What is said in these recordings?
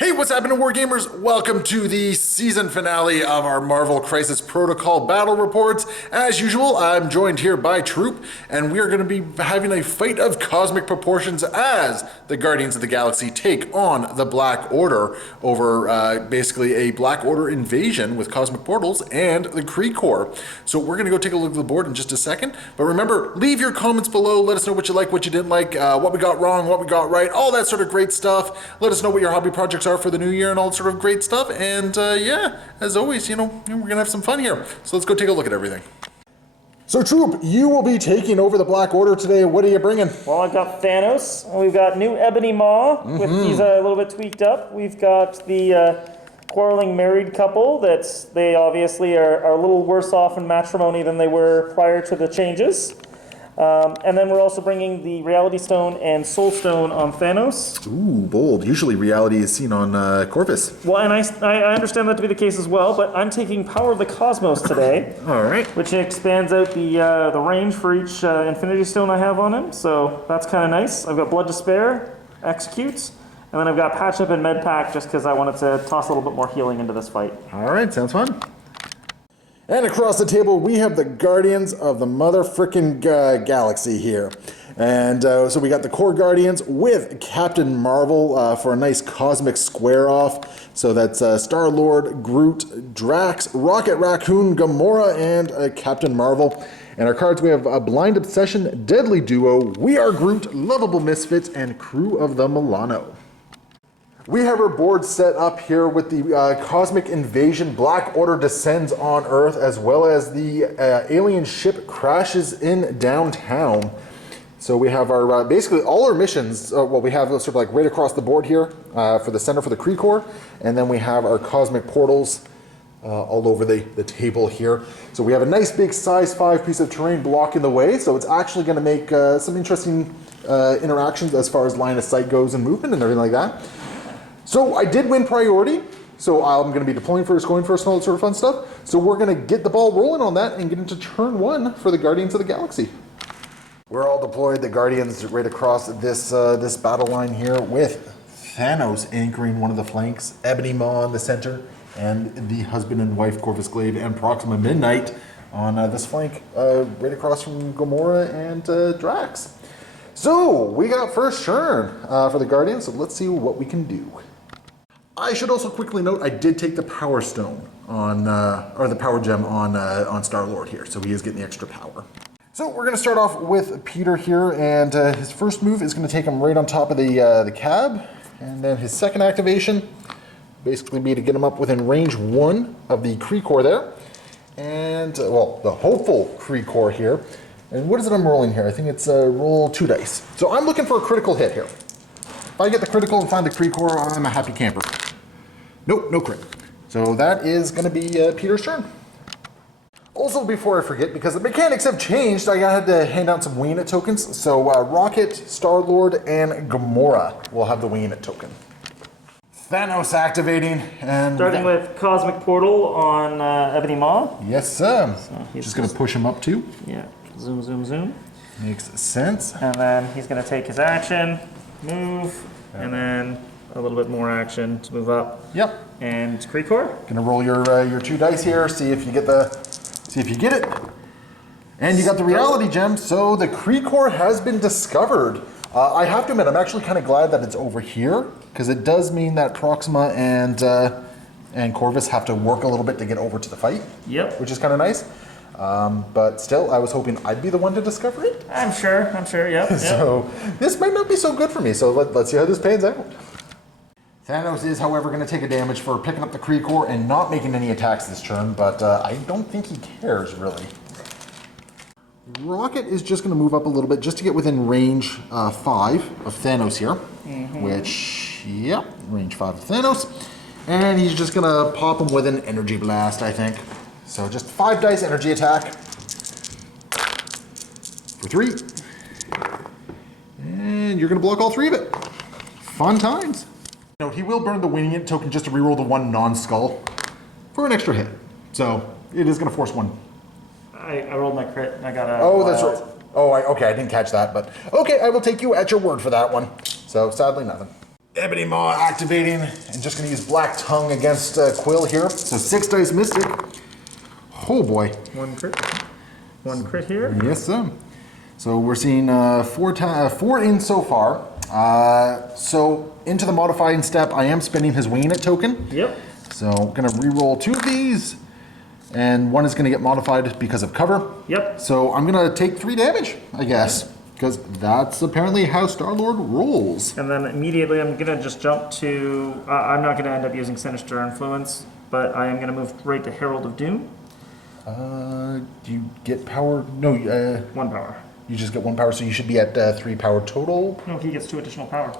Hey, what's happening, Wargamers? Welcome to the season finale of our Marvel Crisis Protocol battle reports. As usual, I'm joined here by Troop, and we are going to be having a fight of cosmic proportions as the Guardians of the Galaxy take on the Black Order over basically a Black Order invasion with cosmic portals and the Kree Corps. So we're going to go take a look at the board in just a second. But remember, leave your comments below. Let us know what you like, what you didn't like, what we got wrong, what we got right, all that sort of great stuff. Let us know what your hobby projects are for the new year and all that sort of great stuff. And yeah, as always, we're gonna have some fun here. So let's go take a look at everything. So Troop, you will be taking over the Black Order today. What are you bringing? Well, I've got Thanos. We've got new Ebony Maw, with these a little bit tweaked up. We've got the quarreling married couple they obviously are a little worse off in matrimony than they were prior to the changes. And then we're also bringing the Reality Stone and Soul Stone on Thanos. Ooh, bold. Usually reality is seen on Corvus. Well, and I understand that to be the case as well, but I'm taking Power of the Cosmos today. All right. Which expands out the range for each Infinity Stone I have on him, so that's kind of nice. I've got Blood to Spare, Execute, and then I've got Patch Up and Med Pack just because I wanted to toss a little bit more healing into this fight. All right, sounds fun. And across the table, we have the Guardians of the motherfrickin' Galaxy here. And so we got the Core Guardians with Captain Marvel for a nice cosmic square off. So that's Star-Lord, Groot, Drax, Rocket Raccoon, Gamora, and Captain Marvel. And our cards, we have a Blind Obsession, Deadly Duo, We Are Groot, Lovable Misfits, and Crew of the Milano. We have our board set up here with the Cosmic Invasion, Black Order descends on Earth, as well as the alien ship crashes in downtown. So we have our, basically all our missions, we have sort of like right across the board here for the center for the Kree Corps, and then we have our cosmic portals all over the table here. So we have a nice big size 5 piece of terrain blocking the way, so it's actually going to make some interesting interactions as far as line of sight goes and movement and everything like that. So I did win priority, so I'm going to be deploying first, going first, and all that sort of fun stuff. So we're going to get the ball rolling on that and get into turn 1 for the Guardians of the Galaxy. We're all deployed, the Guardians right across this battle line here with Thanos anchoring one of the flanks, Ebony Maw in the center, and the husband and wife Corvus Glaive and Proxima Midnight on this flank right across from Gamora and Drax. So we got first turn for the Guardians, so let's see what we can do. I should also quickly note I did take the Power Stone on, or the Power Gem on Star-Lord here, so he is getting the extra power. So we're going to start off with Peter here, and his first move is going to take him right on top of the cab, and then his second activation basically be to get him up within range 1 of the Kree Corps there, and well, the hopeful Kree Corps here. And what is it I'm rolling here? I think it's roll 2 dice. So I'm looking for a critical hit here. If I get the critical and find the Kree Corps, I'm a happy camper. Nope, no crit. So that is going to be Peter's turn. Also, before I forget, because the mechanics have changed, I had to hand out some Winging It tokens. So Rocket, Star-Lord, and Gamora will have the Winging It token. Thanos activating, and Starting with Cosmic Portal on Ebony Maw. Yes, sir. So he's just going to push him up too. Yeah, zoom, zoom, zoom. Makes sense. And then he's going to take his action, move, and then a little bit more action to move up. Yep. And Kree Corps. Gonna roll your 2 dice here, see if you get it. And you got the Reality Gem, so the Kree Corps has been discovered. I have to admit, I'm actually kind of glad that it's over here, because it does mean that Proxima and Corvus have to work a little bit to get over to the fight. Yep. Which is kind of nice. But still, I was hoping I'd be the one to discover it. I'm sure, yep. So this might not be so good for me, so let's see how this pans out. Thanos is, however, going to take a damage for picking up the Kree Corps and not making any attacks this turn, but I don't think he cares, really. Rocket is just going to move up a little bit just to get within range 5 of Thanos here, which, yep, range 5 of Thanos. And he's just going to pop him with an Energy Blast, I think. So just 5 dice energy attack for 3. And you're going to block all 3 of it. Fun times. Note, he will burn the Winging It token just to reroll the 1 non-skull for an extra hit. So it is going to force 1. I rolled my crit and I got a Oh, that's right. Oh, okay, I didn't catch that, but okay, I will take you at your word for that one. So sadly, nothing. Ebony Maw activating, and just going to use Black Tongue against Quill here. So 6 dice Mystic. Oh boy. One crit. One crit here. Yes, sir. So we're seeing 4 in so far. So into the modifying step, I am spending his Winging It token. Yep. So I'm going to re-roll 2 of these, and 1 is going to get modified because of cover. Yep. So I'm going to take 3 damage, I guess, because that's apparently how Star-Lord rolls. And then immediately I'm going to just jump to, I'm not going to end up using Sinister Influence, but I am going to move right to Herald of Doom. Do you get power? No, 1 power. you just get 1 power, so you should be at 3 power total. No, he gets 2 additional power.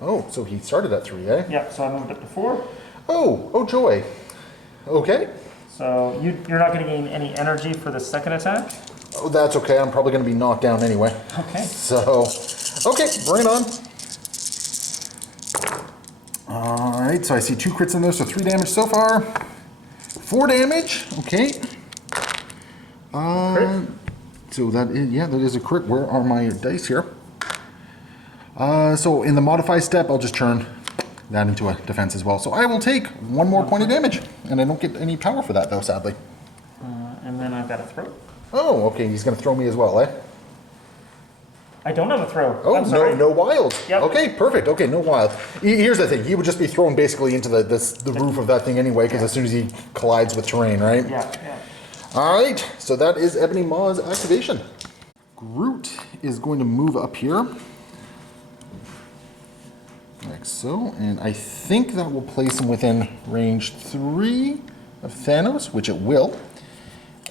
Oh, so he started at 3, eh? Yeah, so I moved up to 4. Oh joy. Okay. So you're not going to gain any energy for the second attack. Oh, that's okay. I'm probably going to be knocked down anyway. Okay. So, okay, bring it on. All right, so I see 2 crits in there, so 3 damage so far. 4 damage, okay. Crit? So that is a crit. Where are my dice here? So in the modify step, I'll just turn that into a defense as well. So I will take 1 more point of damage, and I don't get any power for that though, sadly. And then I've got a throw. Oh, okay, he's going to throw me as well, eh? I don't have a throw. Oh, I'm sorry. no wild. Yep. Okay, perfect. Okay, no wild. Here's the thing. He would just be thrown basically into the roof of that thing anyway, because as soon as he collides with terrain, right? Yeah. All right, so that is Ebony Maw's activation. Groot is going to move up here. Like so, and I think that will place him within range 3 of Thanos, which it will.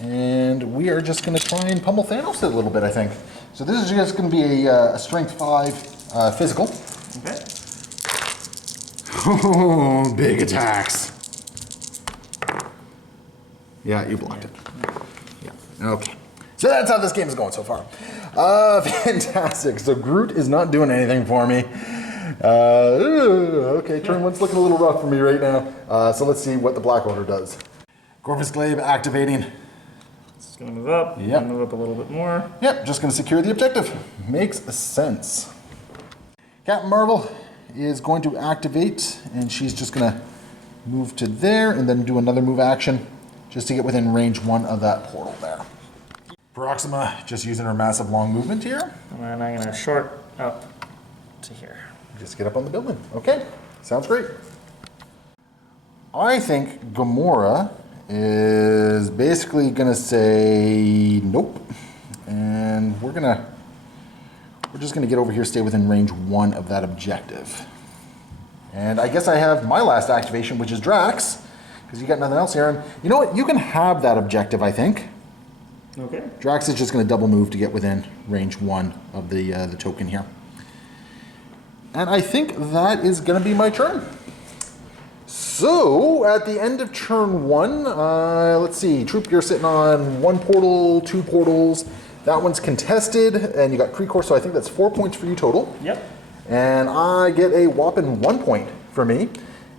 And we are just going to try and pummel Thanos a little bit, I think. So this is just going to be a strength 5 physical. Okay. Oh, big attacks. Yeah, you blocked it. Yeah, okay. So that's how this game is going so far. Fantastic. So Groot is not doing anything for me. Okay, turn 1's looking a little rough for me right now. So let's see what the Black Order does. Corvus Glaive activating. It's going to move up. Yep. Move up a little bit more. Yep, just going to secure the objective. Makes sense. Captain Marvel is going to activate, and she's just going to move to there and then do another move action just to get within range 1 of that portal there. Proxima just using her massive long movement here. And then I'm going to short up to here. Just get up on the building. Okay, sounds great. I think Gamora is basically gonna say nope, and we're just gonna get over here, stay within range 1 of that objective. And I guess I have my last activation, which is Drax, because you got nothing else here. And you know what? You can have that objective, I think. Okay. Drax is just gonna double move to get within range 1 of the token here. And I think that is going to be my turn. So, at the end of turn 1, let's see, Troop, you're sitting on 1 portal, 2 portals. That one's contested, and you got Precor, so I think that's 4 points for you total. Yep. And I get a whopping 1 point for me,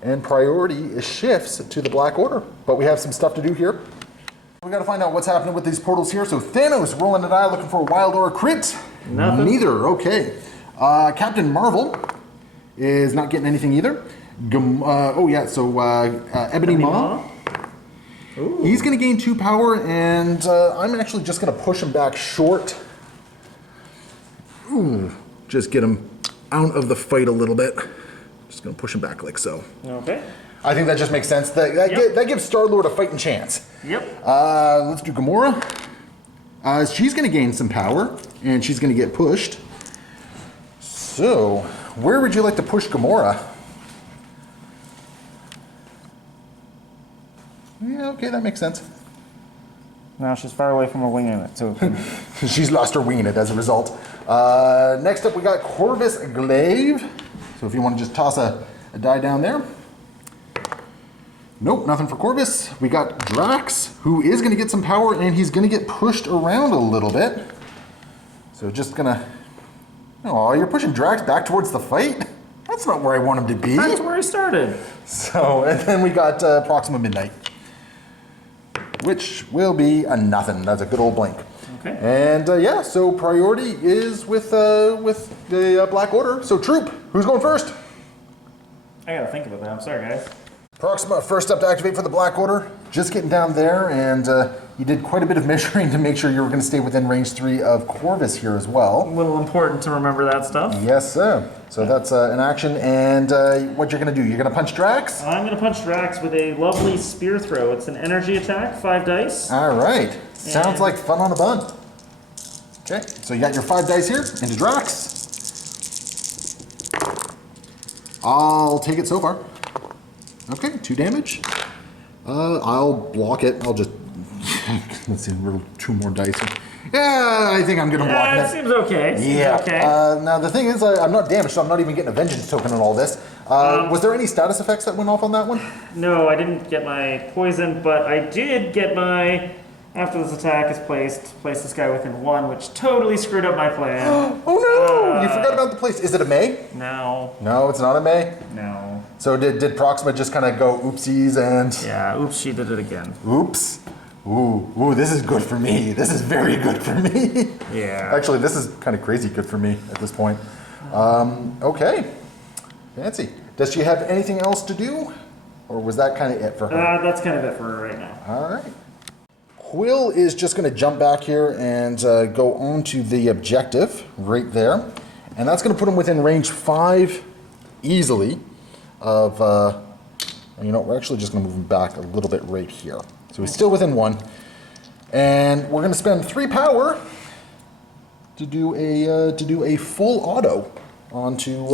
and priority shifts to the Black Order. But we have some stuff to do here. We got to find out what's happening with these portals here. So Thanos rolling a die, looking for a wild or a crit. Nothing. Neither, okay. Captain Marvel is not getting anything either. Ebony Maw. He's going to gain 2 power, and I'm actually just going to push him back short. Ooh, just get him out of the fight a little bit. Just going to push him back like so. Okay. I think that just makes sense. That gives Star-Lord a fighting chance. Yep. Let's do Gamora. She's going to gain some power, and she's going to get pushed. So, where would you like to push Gamora? Yeah, okay, that makes sense. Now she's far away from her wing unit, so She's lost her wing in it as a result. Next up, we got Corvus Glaive. So if you want to just toss a die down there. Nope, nothing for Corvus. We got Drax, who is going to get some power, and he's going to get pushed around a little bit. So just going to... Oh, you're pushing Drax back towards the fight? That's not where I want him to be. that's where I started. So, and then we got Proxima Midnight, which will be a nothing. That's a good old blink. Okay. And yeah, so priority is with the Black Order. So Troop, who's going first? I gotta think about that. I'm sorry, guys. Proxima, first up to activate for the Black Order. Just getting down there, and you did quite a bit of measuring to make sure you were going to stay within range 3 of Corvus here as well. A little important to remember that stuff. Yes, sir. So that's an action, and what you're going to do, you're going to punch Drax? I'm going to punch Drax with a lovely spear throw. It's an energy attack, 5 dice. All right. Sounds like fun on a bun. Okay, so you got your 5 dice here into Drax. I'll take it so far. Okay, 2 damage. I'll block it. I'll just, let's see, roll 2 more dice. Yeah, I think I'm gonna block it. Seems okay. Yeah. Okay. Now the thing is, I'm not damaged, so I'm not even getting a vengeance token on all this. Was there any status effects that went off on that one? No, I didn't get my poison, but I did get my, after this attack is placed, place this guy within 1, which totally screwed up my plan. Oh no! You forgot about the place. Is it a May? No. No, it's not a May? No. So did Proxima just kind of go oopsies and... Yeah, oops, she did it again. Oops. Ooh, this is good for me. This is very good for me. Yeah. Actually, this is kind of crazy good for me at this point. Okay. Fancy. Does she have anything else to do? Or was that kind of it for her? That's kind of it for her right now. All right. Quill is just going to jump back here and go on to the objective right there. And that's going to put him within range 5 easily of, you know, we're actually just going to move him back a little bit right here. So he's still within 1. And we're going to spend 3 power to do a full auto onto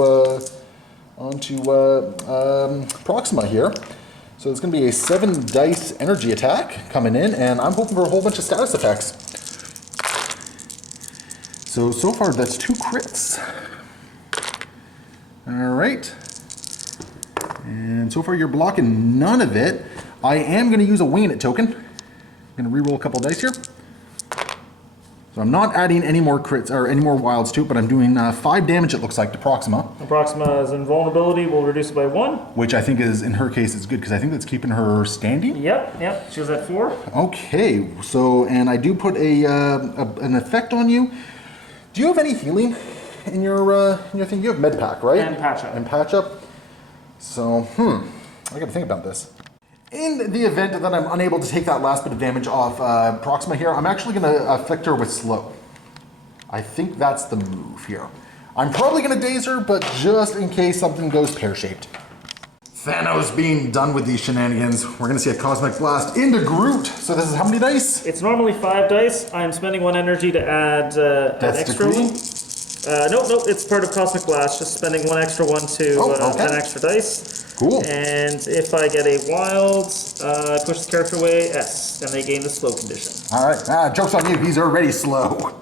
Proxima here. So it's going to be a 7 dice energy attack coming in, and I'm hoping for a whole bunch of status effects. So far that's 2 crits. All right. And so far you're blocking none of it. I am going to use a winging it token. I'm going to reroll a couple dice here. So I'm not adding any more crits or any more wilds to it, but I'm doing 5 damage, it looks like, to Proxima. Proxima's invulnerability will reduce it by 1. Which I think is, in her case, is good, because I think that's keeping her standing. Yep. She was at 4. Okay, so, and I do put an effect on you. Do you have any healing in your thing? You have med pack, right? And patch up. And patch up. So, I gotta think about this. In the event that I'm unable to take that last bit of damage off Proxima here, I'm actually going to afflict her with slow. I think that's the move here. I'm probably going to daze her, but just in case something goes pear-shaped. Thanos being done with these shenanigans. We're going to see a Cosmic Blast into Groot. So this is how many dice? It's normally 5 dice. I'm spending 1 energy to add an extra one. No, it's part of Cosmic Blast. Just spending 1 extra one to 10 extra dice. Cool. And if I get a wild, I push the character away, S, and they gain the slow condition. All right. Joke's on you. He's already slow.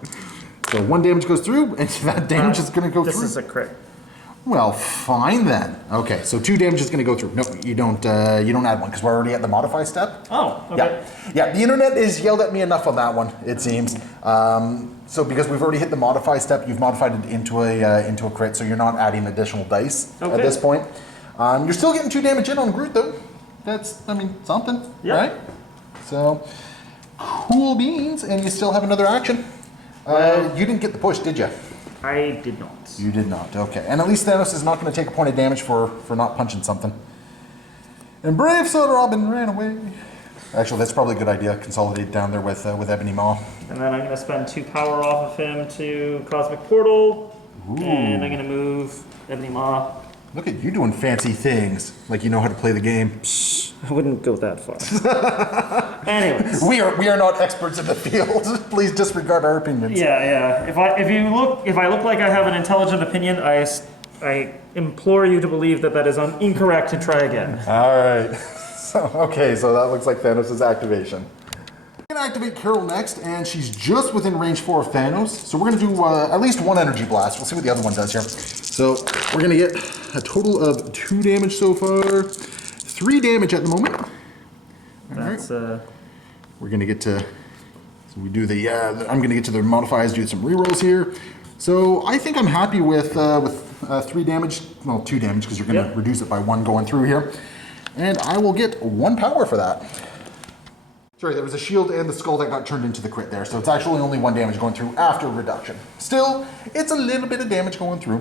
So 1 damage goes through, and that damage is going to go through. This is a crit. Well, fine then. Okay, so 2 damage is going to go through. No, you don't add 1 because we're already at the modify step. Oh, okay. Yeah. The internet has yelled at me enough on that one, it seems. So because we've already hit the modify step, you've modified it into a crit, so you're not adding additional dice at this point. You're still getting 2 damage in on Groot though. That's, something, right? So, cool beans, and you still have another action. You didn't get the push, did you? I did not. You did not, okay. And at least Thanos is not going to take a point of damage for not punching something. And Brave Soda Robin ran away. Actually, that's probably a good idea. Consolidate down there with Ebony Maw. And then I'm going to spend 2 power off of him to Cosmic Portal. Ooh. And I'm going to move Ebony Maw. Look at you doing fancy things, like you know how to play the game. Shh, I wouldn't go that far. Anyways. We are not experts in the field. Please disregard our opinions. Yeah. If I look like I have an intelligent opinion, I implore you to believe that is incorrect and try again. All right. So that looks like Thanos' activation. We're going to activate Carol next, and she's just within range 4 of Thanos. So we're going to do at least 1 energy blast. We'll see what the other one does here. So we're going to get a total of 2 damage so far, 3 damage at the moment. All That's right. We're going to get to, so we do the, I'm going to get to the modifiers, do some rerolls here. So I think I'm happy with 3 damage, well 2 damage because you're going to reduce it by 1 going through here. And I will get 1 power for that. Sorry, there was a shield and the skull that got turned into the crit there, so it's actually only 1 damage going through after reduction. Still, it's a little bit of damage going through.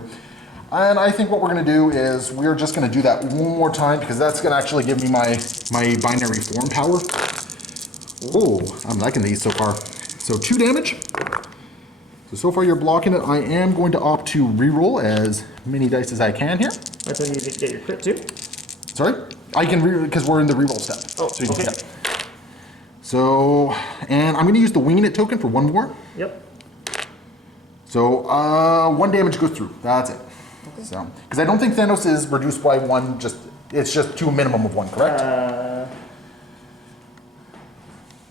And I think what we're going to do is we're just going to do that one more time because that's going to actually give me my binary form power. Oh, I'm liking these so far. So 2 damage. So far you're blocking it. I am going to opt to reroll as many dice as I can here. I think you need to get your crit too. Sorry? I can reroll because we're in the reroll step. Oh, so you okay. can, So, and I'm going to use the winging it token for 1 more. Yep. So 1 damage goes through. That's it. Okay. So, because I don't think Thanos is reduced by 1. It's just to a minimum of 1, correct?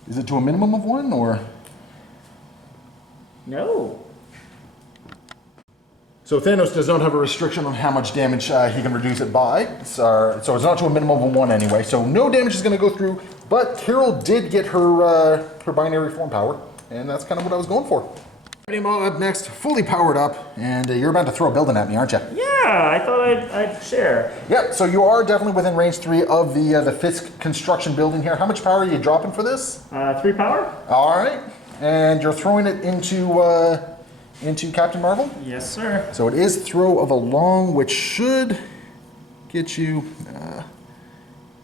Is it to a minimum of 1 or? No. So Thanos does not have a restriction on how much damage he can reduce it by. So it's not to a minimum of 1 anyway. So no damage is going to go through. But Carol did get her binary form power, and that's kind of what I was going for. Up next, fully powered up, and you're about to throw a building at me, aren't you? Yeah, I thought I'd share. Yeah, so you are definitely within range 3 of the Fisk construction building here. How much power are you dropping for this? 3 power. All right, and you're throwing it into Captain Marvel? Yes, sir. So it is throw of a long, which should get you...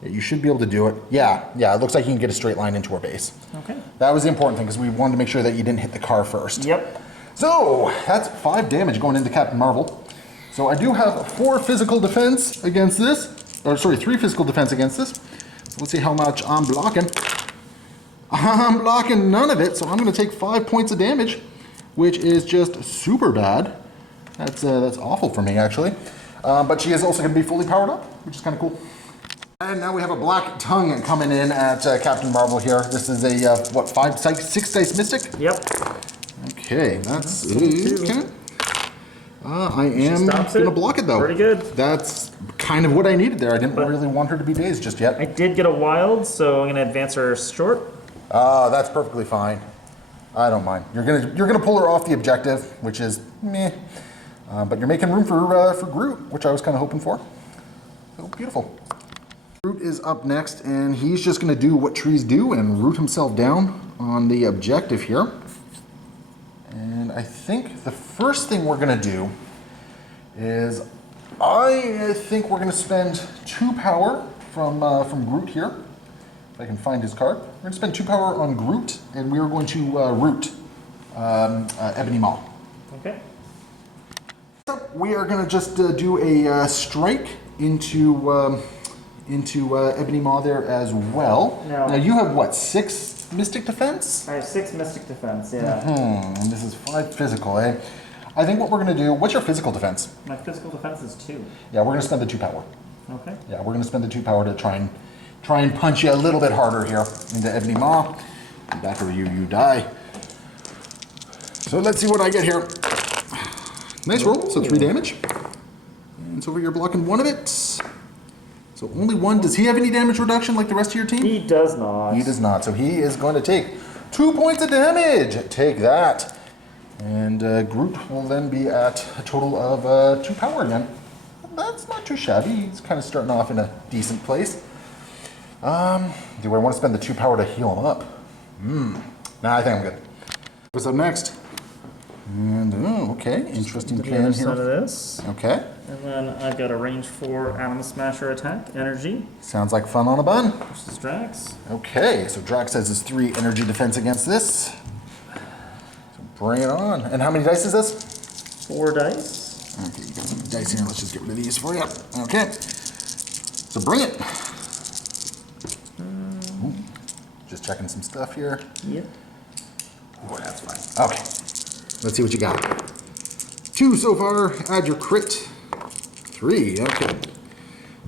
you should be able to do it. Yeah, it looks like you can get a straight line into our base. Okay. That was the important thing, because we wanted to make sure that you didn't hit the car first. Yep. So, that's 5 damage going into Captain Marvel. So I do have 4 physical defense against this. Or, sorry, 3 physical defense against this. So let's see how much I'm blocking. I'm blocking none of it, so I'm going to take 5 points of damage, which is just super bad. That's awful for me, actually. But she is also going to be fully powered up, which is kind of cool. And now we have a black tongue coming in at Captain Marvel here. This is a, 6 dice mystic? Yep. Okay, that's... Okay. I am going to block it, though. Pretty good. That's kind of what I needed there. I didn't really want her to be dazed just yet. I did get a wild, so I'm going to advance her short. That's perfectly fine. I don't mind. You're gonna pull her off the objective, which is meh. But you're making room for Groot, which I was kind of hoping for. So beautiful. Groot is up next, and he's just going to do what trees do and root himself down on the objective here. And I think the first thing we're going to do is I think we're going to spend 2 power from Groot here. If I can find his card. We're going to spend 2 power on Groot, and we are going to root Ebony Maw. Okay. So we are going to just do a strike into Ebony Maw there as well. Now you have what, 6 mystic defense? I have 6 mystic defense, yeah. And this is 5 physical, eh? I think what we're going to do, what's your physical defense? My physical defense is 2. Yeah, we're going to spend the 2 power. Okay. Yeah, we're going to spend the 2 power to try and punch you a little bit harder here into Ebony Maw. Back over you die. So let's see what I get here. Nice roll, so 3 damage. And so you're blocking 1 of it. So only 1. Does he have any damage reduction like the rest of your team? He does not. He does not. So he is going to take 2 points of damage. Take that. And Groot will then be at a total of 2 power again. That's not too shabby. He's kind of starting off in a decent place. Do I want to spend the 2 power to heal him up? Nah, I think I'm good. What's up next? And, okay, interesting plan Of here. this. Okay. And then I've got a range 4 Atom Smasher attack, energy. Sounds like fun on a bun. Versus Drax. Okay, so Drax has his 3 energy defense against this. So bring it on. And how many dice is this? 4 dice. Okay, you got some dice here. Let's just get rid of these for you. Okay. So bring it. Ooh, just checking some stuff here. Yep. Oh, that's fine. Okay. Let's see what you got. 2 so far. Add your crit. 3. Okay.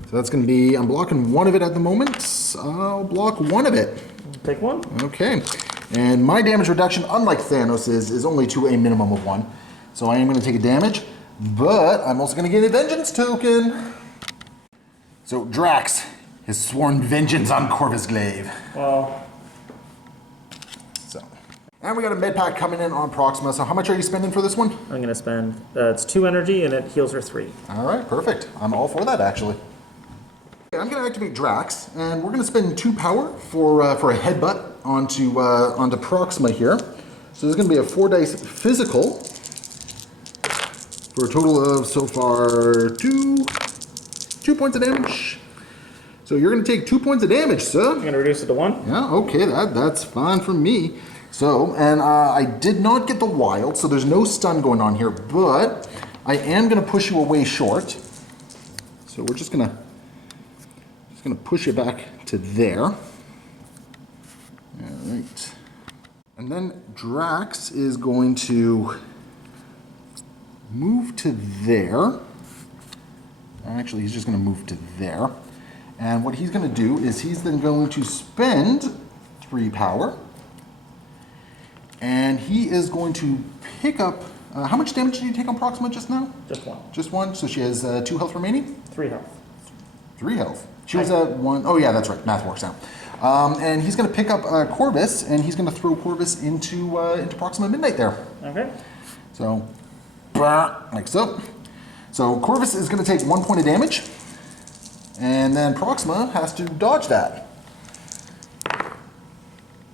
So that's going to be, I'm blocking 1 of it at the moment. I'll block 1 of it. Take 1. Okay. And my damage reduction, unlike Thanos, is only to a minimum of 1. So I am going to take a damage, but I'm also going to get a vengeance token. So Drax has sworn vengeance on Corvus Glaive. Well. So. And we got a med pack coming in on Proxima. So how much are you spending for this one? I'm going to spend, it's 2 energy and it heals her 3. All right, perfect. I'm all for that, actually. Okay, I'm going to activate Drax, and we're going to spend 2 power for a headbutt onto Proxima here. So there's going to be a 4 dice physical for a total of, so far, 2 points of damage. So you're going to take 2 points of damage, sir. I'm going to reduce it to 1. Yeah, okay, that's fine for me. So, and I did not get the wild, so there's no stun going on here, but I am going to push you away short. So we're just gonna push you back to there. All right. And then Drax is going to move to there. Actually, he's just going to move to there. And what he's going to do is he's then going to spend 3 power. And he is going to pick up... how much damage did you take on Proxima just now? Just 1. Just 1? So she has 2 health remaining? 3 health. 3 health. She was at 1. Oh, yeah, that's right. Math works out. And he's going to pick up Corvus, and he's going to throw Corvus into Proxima Midnight there. Okay. So, like so. So Corvus is going to take 1 point of damage, and then Proxima has to dodge that.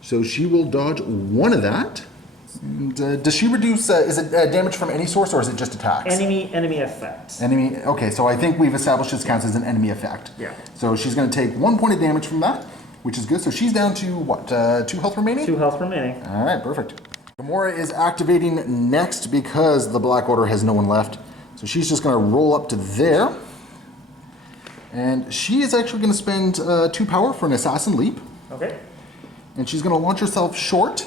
So she will dodge 1 of that. And, does she reduce, is it damage from any source, or is it just attacks? Enemy effect. Enemy, okay, so I think we've established this counts as an enemy effect. Yeah. So she's going to take 1 point of damage from that, which is good. So she's down to what, 2 health remaining? 2 health remaining. All right, perfect. Gamora is activating next because the Black Order has no one left. So she's just going to roll up to there. And she is actually going to spend 2 power for an assassin leap. Okay. And she's going to launch herself short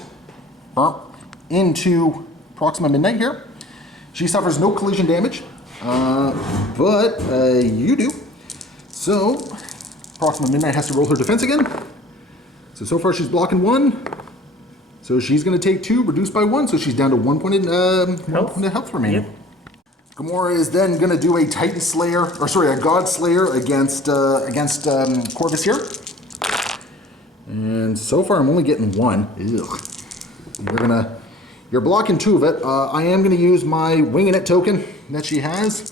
into Proxima Midnight here. She suffers no collision damage, but you do. So Proxima Midnight has to roll her defense again. So far she's blocking 1. So she's going to take 2, reduced by 1, so she's down to 1 point of health remaining. Yep. Gamora is then going to do a Titan Slayer, or sorry, a God Slayer against Corvus here. And so far I'm only getting 1. Ugh. You're blocking 2 of it. I am going to use my Winging It token that she has.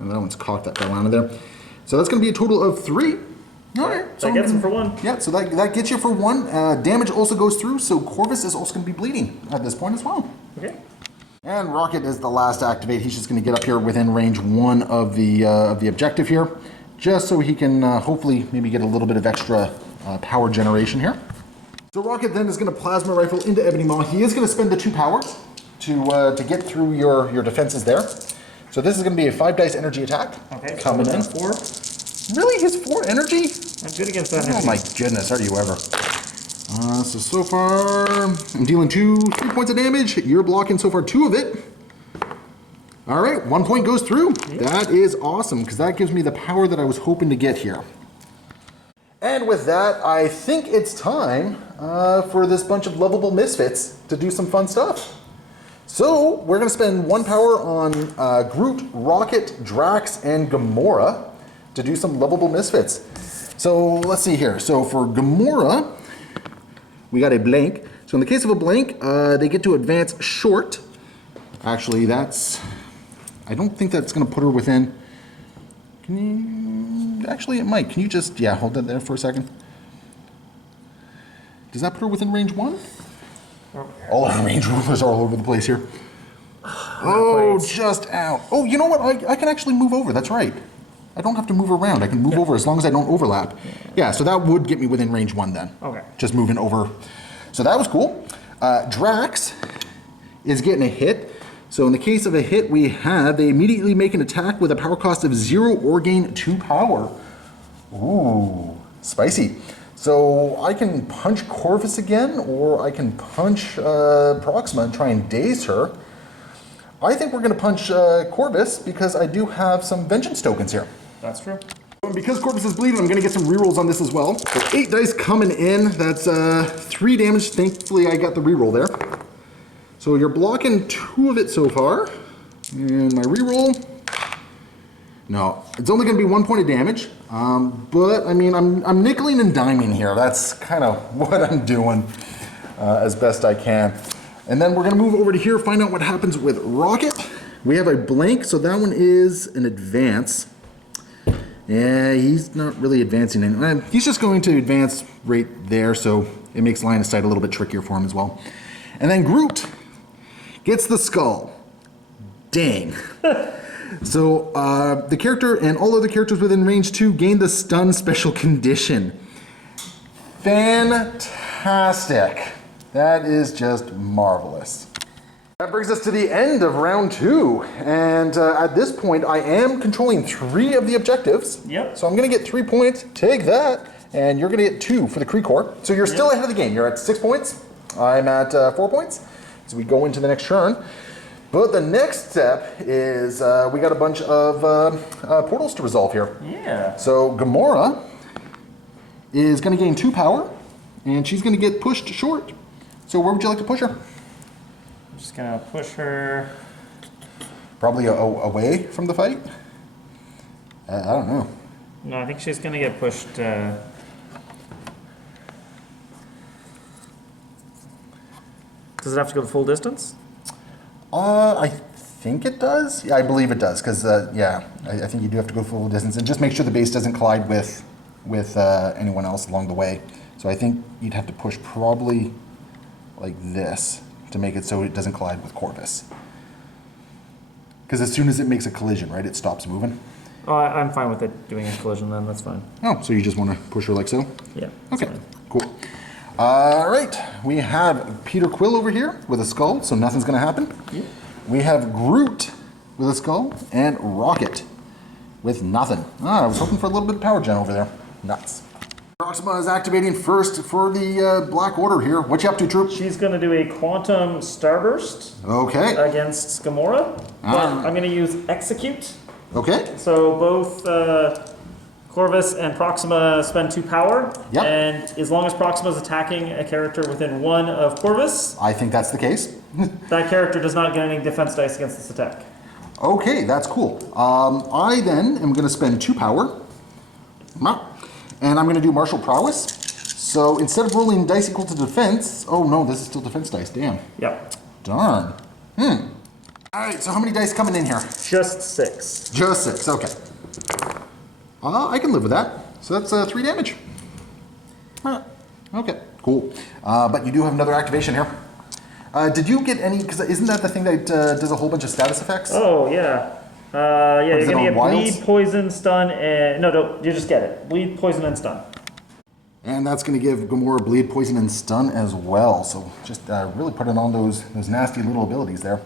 And that one's cocked, that fell out of there. So that's going to be a total of 3. All right. So that gets him for 1. Yeah, so that gets you for 1. Damage also goes through, so Corvus is also going to be bleeding at this point as well. Okay. And Rocket is the last to activate. He's just going to get up here within range 1 of the objective here, just so he can hopefully maybe get a little bit of extra power generation here. So Rocket then is going to plasma rifle into Ebony Maw. He is going to spend the 2 power to get through your defenses there. So this is going to be a 5 dice energy attack. Okay. Coming in. 4. Really? He's 4 energy? I'm good against that. Oh my goodness, are you ever? So far, I'm dealing 3 points of damage. You're blocking so far 2 of it. All right, 1 point goes through. Yep. That is awesome, because that gives me the power that I was hoping to get here. And with that, I think it's time for this bunch of lovable misfits to do some fun stuff. So we're going to spend 1 power on Groot, Rocket, Drax, and Gamora to do some lovable misfits. So let's see here. So for Gamora, we got a blank. So in the case of a blank, they get to advance short. Actually, I don't think that's going to put her within. Actually, it might. Can you just, hold that there for a second. Does that put her within range 1? All our range rulers are all over the place here. Oh, just out. Oh, you know what? I can actually move over. That's right. I don't have to move around. I can move over as long as I don't overlap. Yeah, so that would get me within range 1 then. Okay. Just moving over. So that was cool. Drax is getting a hit. So in the case of a hit, they immediately make an attack with a power cost of 0 or gain 2 power. Ooh, spicy. So I can punch Corvus again, or I can punch Proxima and try and daze her. I think we're going to punch Corvus because I do have some vengeance tokens here. That's true. Because Corvus is bleeding, I'm going to get some rerolls on this as well. So 8 dice coming in. That's 3 damage. Thankfully, I got the reroll there. So you're blocking 2 of it so far. And my reroll. No, it's only going to be 1 point of damage. But I mean, I'm nickeling and diming here. That's kind of what I'm doing as best I can. And then we're going to move over to here, find out what happens with Rocket. We have a blank, so that one is an advance. Yeah, he's not really advancing. He's just going to advance right there, so it makes line of sight a little bit trickier for him as well. And then Groot gets the skull. dang. So the character and all other characters within range 2 gain the stun special condition. Fantastic. That is just marvelous. That brings us to the end of round 2. And at this point, I am controlling 3 of the objectives. Yep. So I'm going to get 3 points. Take that. And you're going to get 2 for the Kree Corps. So you're still ahead of the game. You're at 6 points. I'm at 4 points. So we go into the next turn. But the next step is we got a bunch of portals to resolve here. Yeah. So Gamora is going to gain 2 power, and she's going to get pushed short. So where would you like to push her? I'm just going to push her. Probably away from the fight? I don't know. No, I think she's going to get pushed. Does it have to go the full distance? I think it does. Yeah, I believe it does, because yeah, I think you do have to go full distance, and just make sure the base doesn't collide with anyone else along the way. So I think you'd have to push probably like this to make it so it doesn't collide with Corvus. Because as soon as it makes a collision, right, it stops moving. Oh, I'm fine with it doing a collision then, that's fine. Oh, so you just want to push her like so? Yeah. Okay, cool. All right, we have Peter Quill over here with a skull, so nothing's going to happen. Yep. We have Groot with a skull and Rocket with nothing. I was hoping for a little bit of power gen over there. Nuts. Proxima is activating first for the Black Order here. What you up to, troop? She's going to do a quantum starburst Okay. against Gamora. But I'm going to use execute. Okay. So both Corvus and Proxima spend 2 power. Yep. And as long as Proxima is attacking a character within 1 of Corvus, I think that's the case. that character does not get any defense dice against this attack. Okay, that's cool. I then am going to spend 2 power. And I'm going to do martial prowess. So instead of rolling dice equal to defense, oh no, this is still defense dice, damn. Yep. Darn. All right, so how many dice coming in here? Just 6. Just 6, okay. I can live with that. So that's 3 damage. Okay, cool. But you do have another activation here. Did you get any, because isn't that the thing that does a whole bunch of status effects? Oh, yeah. Yeah, you're going to get wilds? bleed, poison, stun, and... No, you just get it. Bleed, poison, and stun. And that's going to give Gamora bleed, poison, and stun as well. So just really putting on those nasty little abilities there.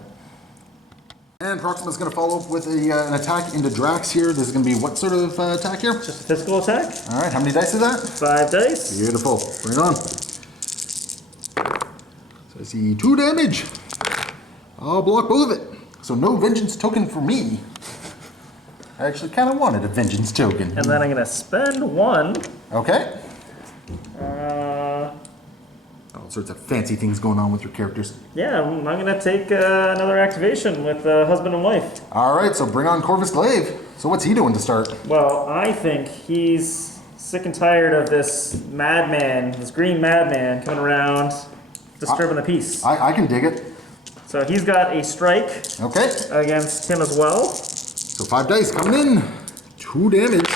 And Proxima's going to follow up with an attack into Drax here. This is going to be what sort of attack here? Just a physical attack. All right, how many dice is that? 5 dice. Beautiful. Bring it on. So I see 2 damage. I'll block both of it. So no vengeance token for me. I actually kind of wanted a vengeance token. And then I'm going to spend 1. Okay. All sorts of fancy things going on with your characters. Yeah, I'm going to take another activation with husband and wife. All right, so bring on Corvus Glaive. So what's he doing to start? Well, I think he's sick and tired of this madman, this green madman coming around disturbing the peace. I can dig it. So he's got a strike Okay. against him as well. So 5 dice coming in. 2 damage.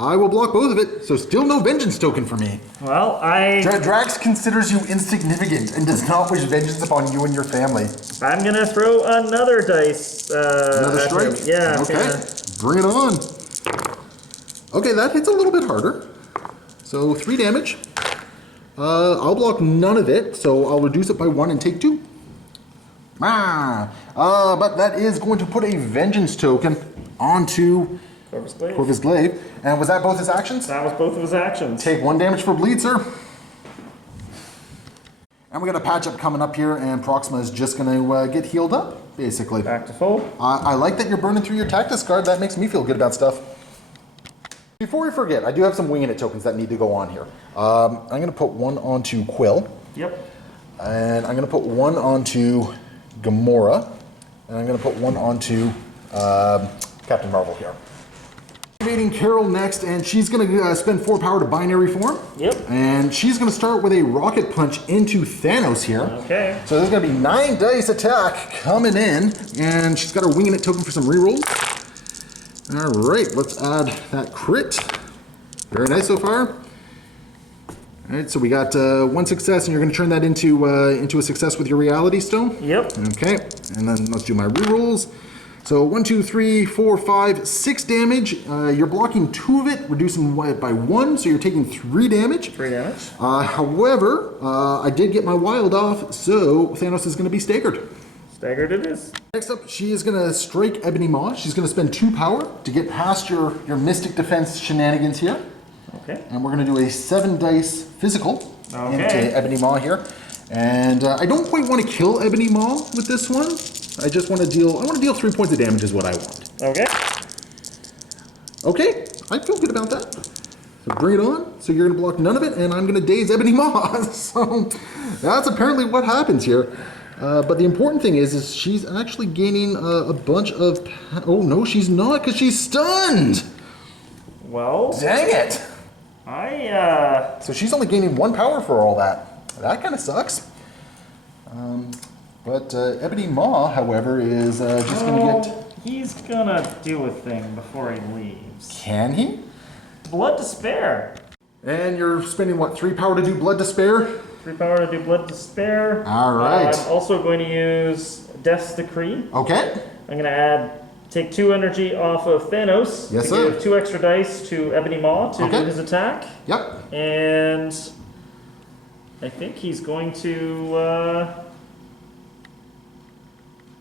I will block both of it. So still no vengeance token for me. Well, Drax considers you insignificant and does not wish vengeance upon you and your family. I'm going to throw another dice. Another at strike? him. Yeah. Okay. Yeah. Bring it on. Okay, that hits a little bit harder. So 3 damage. I'll block none of it, so I'll reduce it by 1 and take 2. But that is going to put a vengeance token onto Corvus Glaive. And was that both his actions? That was both of his actions. Take 1 damage for bleed, sir. And we got a patch up coming up here, and Proxima is just going to get healed up, basically. Back to full. I like that you're burning through your tactics card. That makes me feel good about stuff. Before we forget, I do have some winging it tokens that need to go on here. I'm going to put 1 onto Quill. Yep. And I'm going to put 1 onto Gamora. And I'm going to put 1 onto Captain Marvel here. Activating Carol next, and she's going to spend 4 power to binary form. Yep. And she's going to start with a rocket punch into Thanos here. Okay. So there's going to be 9 dice attack coming in, and she's got her winging it token for some rerolls. All right, let's add that crit. Very nice so far. All right, so we got 1 success, and you're going to turn that into a success with your reality stone. Yep. Okay, and then let's do my rerolls. So 1, 2, 3, 4, 5, 6 damage. You're blocking 2 of it, reducing it by 1, so you're taking 3 damage. 3 damage. However, I did get my wild off, so Thanos is going to be staggered. Staggered it is. Next up, she is going to strike Ebony Maw. She's going to spend 2 power to get past your Mystic Defense shenanigans here. Okay. And we're going to do a 7 dice physical into Ebony Maw here. And I don't quite want to kill Ebony Maw with this one. I just want to deal, 3 points of damage is what I want. Okay. Okay, I feel good about that. So bring it on. So you're going to block none of it, and I'm going to daze Ebony Maw. So that's apparently what happens here. But the important thing is she's actually gaining a bunch of... Oh, no, she's not, because she's stunned. Well... Dang it. So she's only gaining 1 power for all that. That kind of sucks. But Ebony Maw, however, is just going to get... He's gonna do a thing before he leaves. Can he? Blood to spare. And you're spending, what, 3 power to do Blood to Spare? 3 power to do Blood to spare. All right. I'm also going to use Death's Decree. Okay. I'm gonna take 2 energy off of Thanos. Yes, to sir. Give 2 extra dice to Ebony Maw to do his attack. Yep. And I think he's going to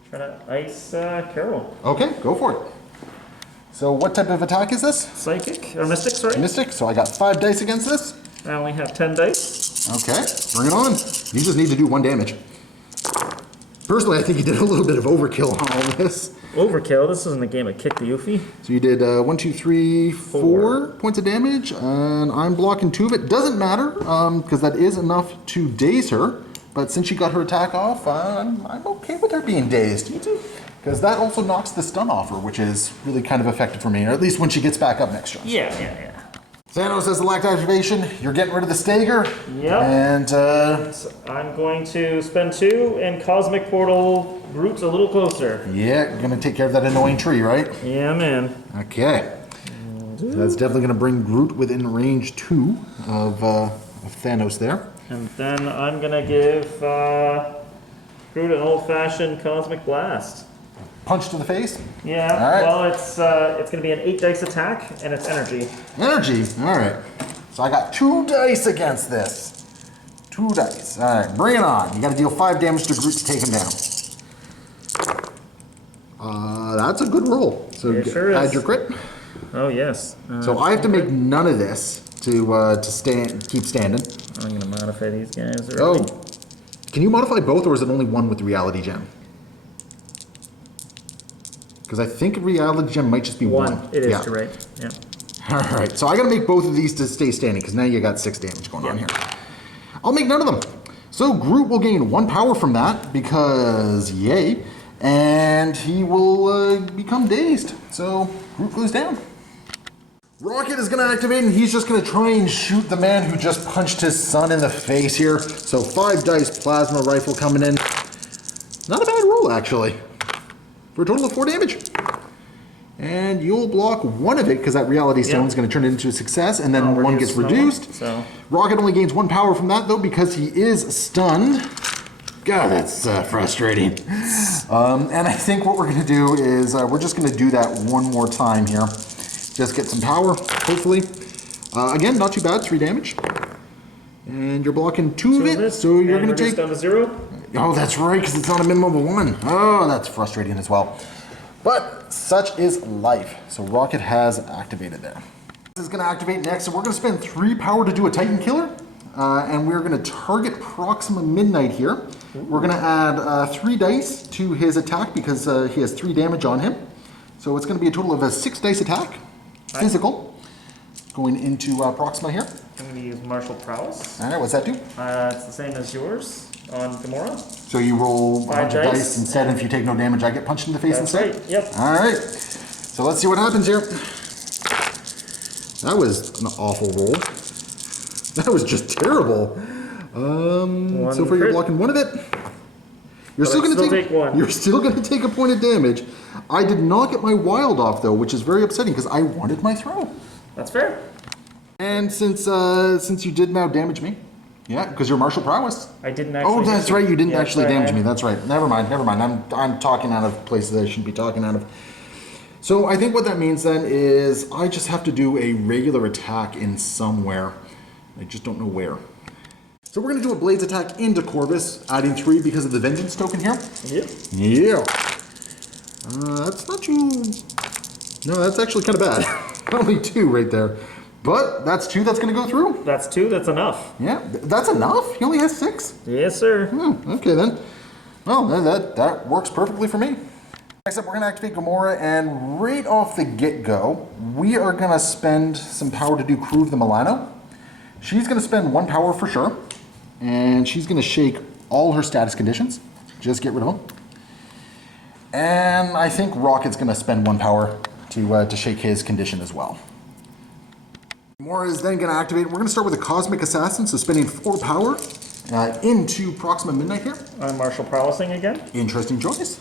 try to ice Carol. Okay, go for it. So what type of attack is this? Psychic, or Mystic, sorry. Mystic, so I got 5 dice against this. I only have 10 dice. Okay, bring it on. You just need to do 1 damage. Personally, I think you did a little bit of overkill on all this. Overkill? This isn't a game of kick the Yuffie. So you did 1, 2, 3, 4 points of damage, and I'm blocking 2 of it. Doesn't matter, because that is enough to daze her. But since she got her attack off, I'm okay with her being dazed. Me too. Because that also knocks the stun off her, which is really kind of effective for me, or at least when she gets back up next turn. Yeah. Thanos has the lacked activation. You're getting rid of the stagger. Yep. And So I'm going to spend 2 and Cosmic Portal Groot's a little closer. yeah, you're gonna take care of that annoying tree, right? Yeah, man. Okay. So that's definitely gonna bring Groot within range 2 of Thanos there. And then I'm going to give Groot an old-fashioned Cosmic Blast. Punch to the face. Yeah, All right. well, it's going to be an 8 dice attack, and it's energy. Energy. All right. So I got 2 dice against this. 2 dice. All right, bring it on. You got to deal 5 damage to Groot to take him down. That's a good roll. So It sure add is. your crit. Oh, yes. So I have to make none of this to keep standing. I'm going to modify these guys already. Oh, can you modify both, or is it only one with Reality Gem? Because I think Reality Gem might just be one. It is, yeah. you're right. Yeah. All right, so I got to make both of these to stay standing, because now you got 6 damage going on here. I'll make none of them. So Groot will gain 1 power from that, because yay, and he will become dazed. So Groot goes down. Rocket is going to activate, and he's just going to try and shoot the man who just punched his son in the face here. So 5 dice plasma rifle coming in. Not a bad roll, actually. For a total of 4 damage. And you'll block 1 of it, because that reality stone is going to turn it into a success, and then 1 gets reduced. So. Rocket only gains 1 power from that, though, because he is stunned. God, that's frustrating. And I think what we're going to do is we're just going to do that 1 more time here. Just get some power, hopefully. Again, not too bad, 3 damage. And you're blocking 2 of it, so you're going to take... down to 0? Oh, that's right, because it's not a minimum of 1. Oh, that's frustrating as well. But such is life. So Rocket has activated there. This is going to activate next, so we're going to spend 3 power to do a Titan Killer. And we're going to target Proxima Midnight here. We're going to add 3 dice to his attack, because he has 3 damage on him. So it's going to be a total of a 6 dice attack. Physical. Going into Proxima here. I'm going to use Martial Prowess. All right, what's that do? It's the same as yours on Gamora. So you roll 5 100 dice instead, and if you take no damage, I get punched in the face That's instead? right, yep. All right. So let's see what happens here. That was an awful roll. That was just terrible. So far you're blocking 1 of it. You're still going to take 1. You're still going to take a point of damage. I did not get my wild off though, which is very upsetting because I wanted my throw. That's fair. And since you did now damage me, Yeah, because you're martial prowess. I didn't actually. Oh, that's right. You didn't actually sorry, damage me. That's right. Never mind. I'm talking out of places I shouldn't be talking out of. So I think what that means then is I just have to do a regular attack in somewhere. I just don't know where. So we're going to do a Blades attack into Corvus, adding 3 because of the Vengeance token here. Yep. Yeah. That's not too... No, that's actually kind of bad. Only 2 right there. But that's 2 that's going to go through. That's 2. That's enough. Yeah, that's enough? He only has 6? Yes, sir. Okay then. Well, that works perfectly for me. Next up, we're going to activate Gamora, and right off the get-go, we are going to spend some power to do Crew of the Milano. She's going to spend 1 power for sure, and she's going to shake all her status conditions. Just get rid of them. And I think Rocket's going to spend 1 power to shake his condition as well. Gamora is then going to activate. We're going to start with a Cosmic Assassin, so spending 4 power into Proxima Midnight here. I'm martial prowessing again. Interesting choice.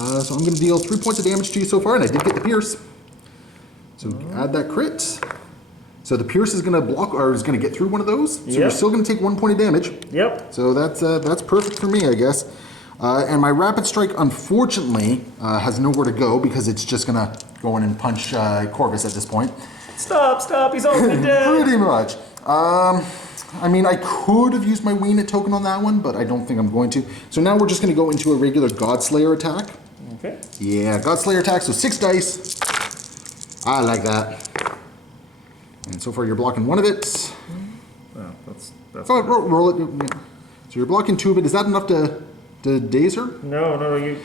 So I'm going to deal 3 points of damage to you so far, and I did get the Pierce. So add that crit. So the Pierce is going to block, or is going to get through one of those. So you're still going to take 1 point of damage. Yep. So that's perfect for me, I guess. And my Rapid Strike, unfortunately, has nowhere to go because it's just going to go in and punch Corvus at this point. Stop, he's already dead. Pretty much. I mean, I could have used my Ween It token on that one, but I don't think I'm going to. So now we're just going to go into a regular Godslayer attack. Okay. Yeah, Godslayer attack, so 6 dice. I like that. And so far you're blocking 1 of it. Oh, that's Oh, roll it. Yeah. So you're blocking 2 of it. Is that enough to daze her? No,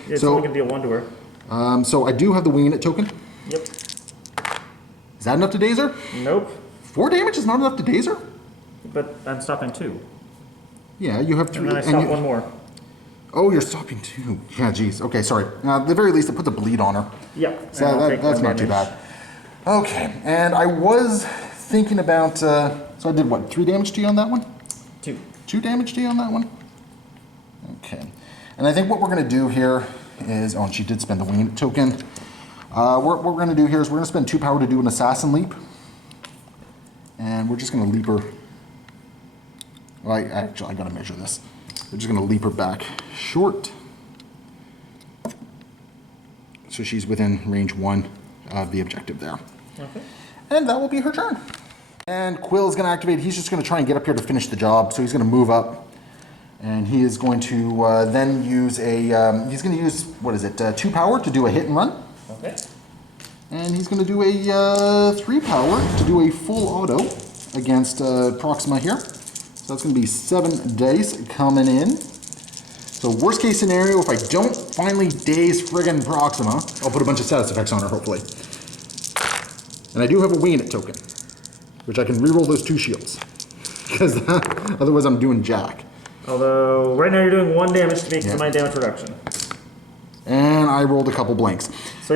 it's only going to deal 1 to her. So I do have the Ween It token. Yep. Is that enough to daze her? Nope. 4 damage is not enough to daze her? But I'm stopping 2. Yeah, you have 3. And then I stop 1 more. Oh, you're stopping 2. Yeah, geez. Okay, sorry. At the very least, it puts a bleed on her. Yep. So that's not too bad. Okay, and I was thinking about, so I did what, 3 damage to you on that one? 2. 2 damage to you on that one? Okay. And I think what we're going to do here is, oh, and she did spend the Wing token. What we're going to do here is we're going to spend 2 power to do an Assassin Leap. And we're just going to leap her. Well, I got to measure this. We're just going to leap her back short. So she's within range 1 of the objective there. Okay. And that will be her turn. And Quill is going to activate. He's just going to try and get up here to finish the job. So he's going to move up. And he is going to then use a, he's going to use, what is it, 2 power to do a hit and run. Okay. And he's going to do a 3 power to do a full auto against Proxima here. So that's going to be 7 dice coming in. So worst case scenario, if I don't finally daze friggin' Proxima, I'll put a bunch of status effects on her, hopefully. And I do have a Wing It token, which I can reroll those 2 shields. Because otherwise I'm doing jack. Although, right now you're doing 1 damage to make to my damage reduction. And I rolled a couple blanks. So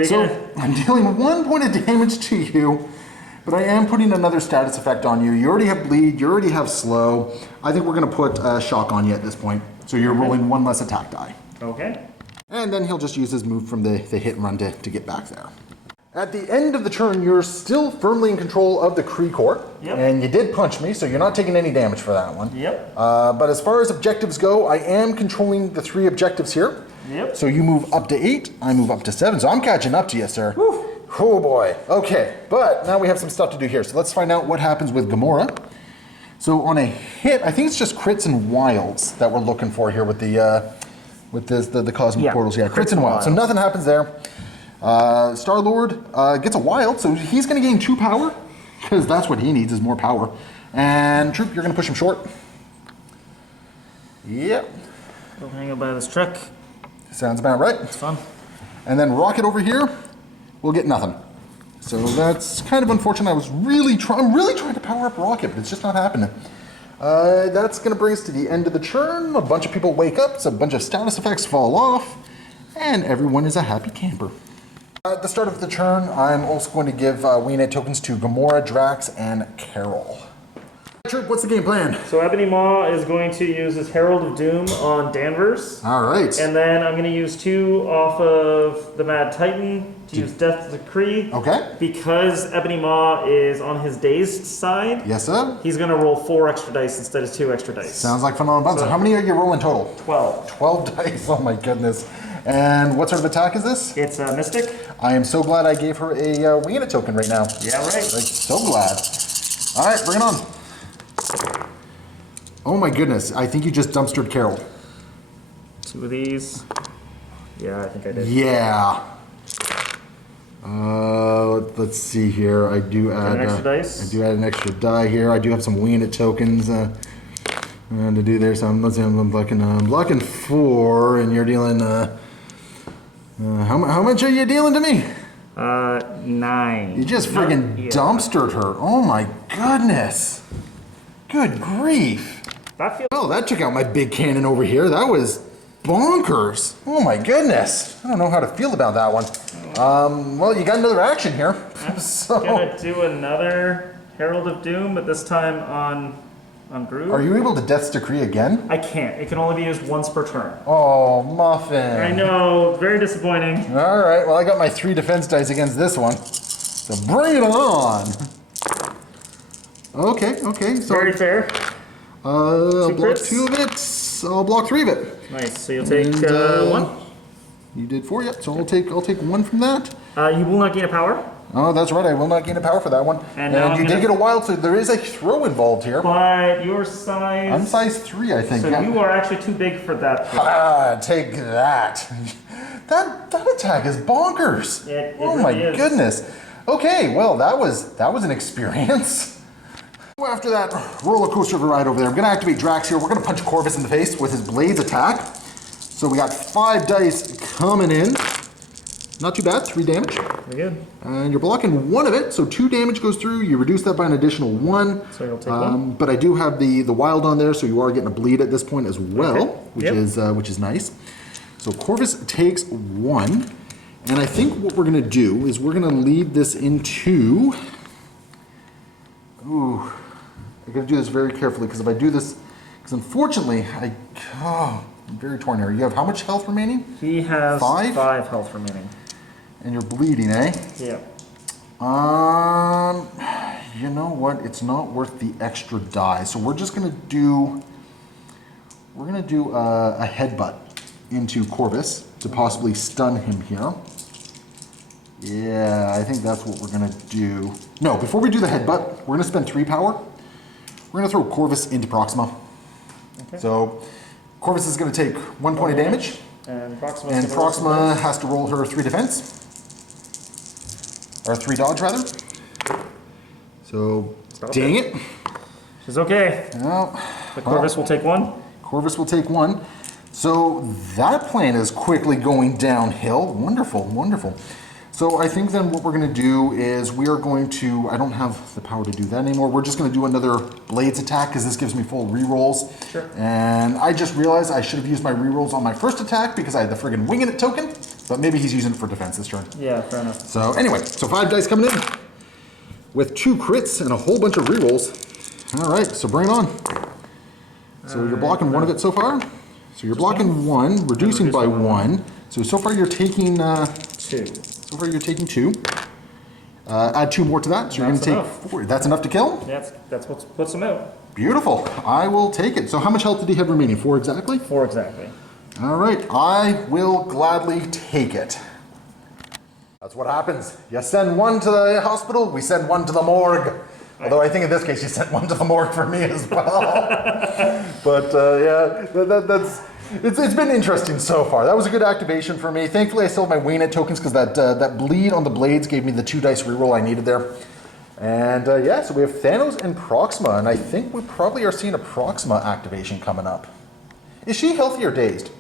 I'm dealing 1 point of damage to you, but I am putting another status effect on you. You already have bleed, you already have slow. I think we're going to put shock on you at this point. So you're rolling 1 less attack die. Okay. And then he'll just use his move from the hit and run to get back there. At the end of the turn, you're still firmly in control of the Kree Corps. Yep. And you did punch me, so you're not taking any damage for that one. Yep. But as far as objectives go, I am controlling the 3 objectives here. Yep. So you move up to 8, I move up to 7, so I'm catching up to you, sir. Whew. Oh boy. Okay, but now we have some stuff to do here. So let's find out what happens with Gamora. So on a hit, I think it's just crits and wilds that we're looking for here with the cosmic portals. Yeah, crits and wilds. So nothing happens there. Star-Lord gets a wild, so he's going to gain 2 power, because that's what he needs is more power. And Troop, you're going to push him short. Yep. We'll hang out by this truck. Sounds about right. It's fun. And then Rocket over here will get nothing. So that's kind of unfortunate. I'm really trying to power up Rocket, but it's just not happening. That's going to bring us to the end of the turn. A bunch of people wake up, so a bunch of status effects fall off, and everyone is a happy camper. At the start of the turn, I'm also going to give Ween It tokens to Gamora, Drax, and Carol. Troop, what's the game plan? So Ebony Maw is going to use his Herald of Doom on Danvers. All right. And then I'm going to use 2 off of the Mad Titan to use Death Decree. Okay. Because Ebony Maw is on his dazed side. Yes, sir. He's going to roll 4 extra dice instead of 2 extra dice. Sounds like fun on a bunch. So how many are you rolling total? 12. 12 dice. Oh my goodness. And what sort of attack is this? It's a Mystic. I am so glad I gave her a wing it token right now. Yeah, right. Like, so glad. All right, bring it on. Oh my goodness, I think you just dumpstered Carol. 2 of these. Yeah, I think I did. Yeah. Let's see here. I do add an extra dice? I do add an extra die here. I do have some wing it tokens to do there. So let's see, I'm blocking 4, and you're dealing. How much are you dealing to me? 9. You just friggin' dumpstered her. Oh my goodness. Good grief. That feels. Oh, that took out my big cannon over here. That was bonkers. Oh my goodness. I don't know how to feel about that one. Well, you got another action here. I'm gonna do another Herald of Doom, but this time on Brood. Are you able to Death's Decree again? I can't. It can only be used once per turn. Oh, Muffin. I know. Very disappointing. All right. Well, I got my 3 defense dice against this one. So bring it on. Okay. So Very fair. I'll block crits? 2 of it. I'll block 3 of it. Nice. So you'll take And, 1. You did 4, yep. So I'll take 1 from that. You will not gain a power, Oh, that's right. I will not gain a power for that one. And now you I'm did gonna- get a wild, so there is a throw involved here. but your size. I'm size 3, I think. So yeah. you are actually too big for that. Take that. That attack is bonkers. It oh really my is. goodness. Okay, well that was an experience. After that roller coaster of a ride over there, I'm gonna activate Drax here. We're gonna punch Corvus in the face with his blades attack. So we got 5 dice coming in. Not too bad, 3 damage. Very good. And you're blocking 1 of it, so 2 damage goes through. You reduce that by an additional 1. So you'll take 1. But I do have the wild on there, so you are getting a bleed at this point as well, Okay. which is nice. So Corvus takes 1, and I think what we're gonna do is we're gonna lead this into. Ooh, I gotta do this very carefully because if I do this, because unfortunately I'm very torn here. You have how much health remaining? He has 5? 5 health remaining. And you're bleeding, eh? Yeah. You know what? It's not worth the extra die. So we're just gonna do. We're gonna do a headbutt into Corvus to possibly stun him here. Yeah, I think that's what we're gonna do. No, before we do the headbutt, we're gonna spend 3 power. We're gonna throw Corvus into Proxima. Okay. So Corvus is gonna take 1 point of damage. And Proxima. And Proxima has to roll her 3 defense. Or 3 dodge, rather. So, dang it. She's okay. Well, The Corvus will take 1. Corvus will take 1. So, that plan is quickly going downhill. Wonderful, wonderful. So, I think then what we're going to do is we are going to, I don't have the power to do that anymore. We're just going to do another Blades attack because this gives me full rerolls. Sure. And I just realized I should have used my rerolls on my first attack because I had the friggin' wing in it token. But maybe he's using it for defense this turn. Yeah, fair enough. So anyway, so 5 dice coming in with 2 crits and a whole bunch of rerolls. All right, so bring it on. So you're blocking 1 of it so far. So you're blocking 1, reducing by 1. So far you're taking 2. So far you're taking 2. Add 2 more to that, so you're going to take enough. 4. That's enough to kill? That's what puts him out. Beautiful. I will take it. So how much health did he have remaining? 4 exactly? 4 exactly. All right, I will gladly take it. That's what happens. You send 1 to the hospital, we send 1 to the morgue. Although I think in this case you sent 1 to the morgue for me as well. But yeah, it's been interesting so far. That was a good activation for me. Thankfully I still have my Waynet tokens because that bleed on the blades gave me the 2 dice reroll I needed there. And yeah, so we have Thanos and Proxima, and I think we probably are seeing a Proxima activation coming up. Is she healthy or dazed?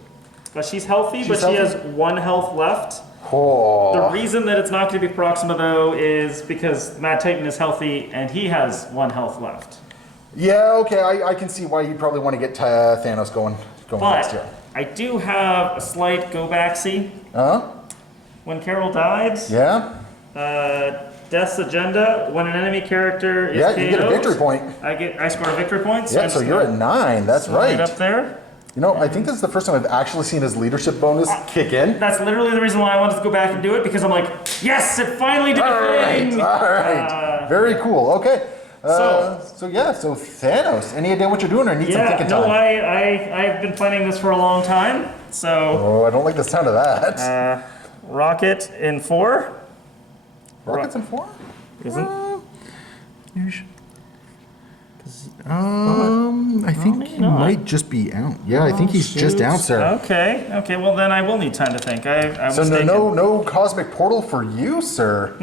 But she's healthy, She's but she healthy? has 1 health left. Oh. The reason that it's not going to be Proxima, though, is because Mad Titan is healthy and he has 1 health left. Yeah, okay, I can see why you'd probably want to get Thanos going next year. But I do have a slight go-backsy. Huh? When Carol died, Yeah? Death's Agenda. When an enemy character is Yeah, KO'd, you get a victory point. I score a victory point. Yeah, so you're at 9. That's right. Up there. You know, I think this is the first time I've actually seen his leadership bonus kick in. That's literally the reason why I wanted to go back and do it, because I'm like, yes, it finally did a thing. All right. Very cool. Okay. So Thanos, any idea what you're doing or need some thinking time? No, I've been planning this for a long time, so... Oh, I don't like the sound of that. Rocket in 4? Rockets in 4? Isn't? I think he might just be out. Yeah, I think he's just out, sir. Okay, well then I will need time to think. I So no cosmic portal for you, sir.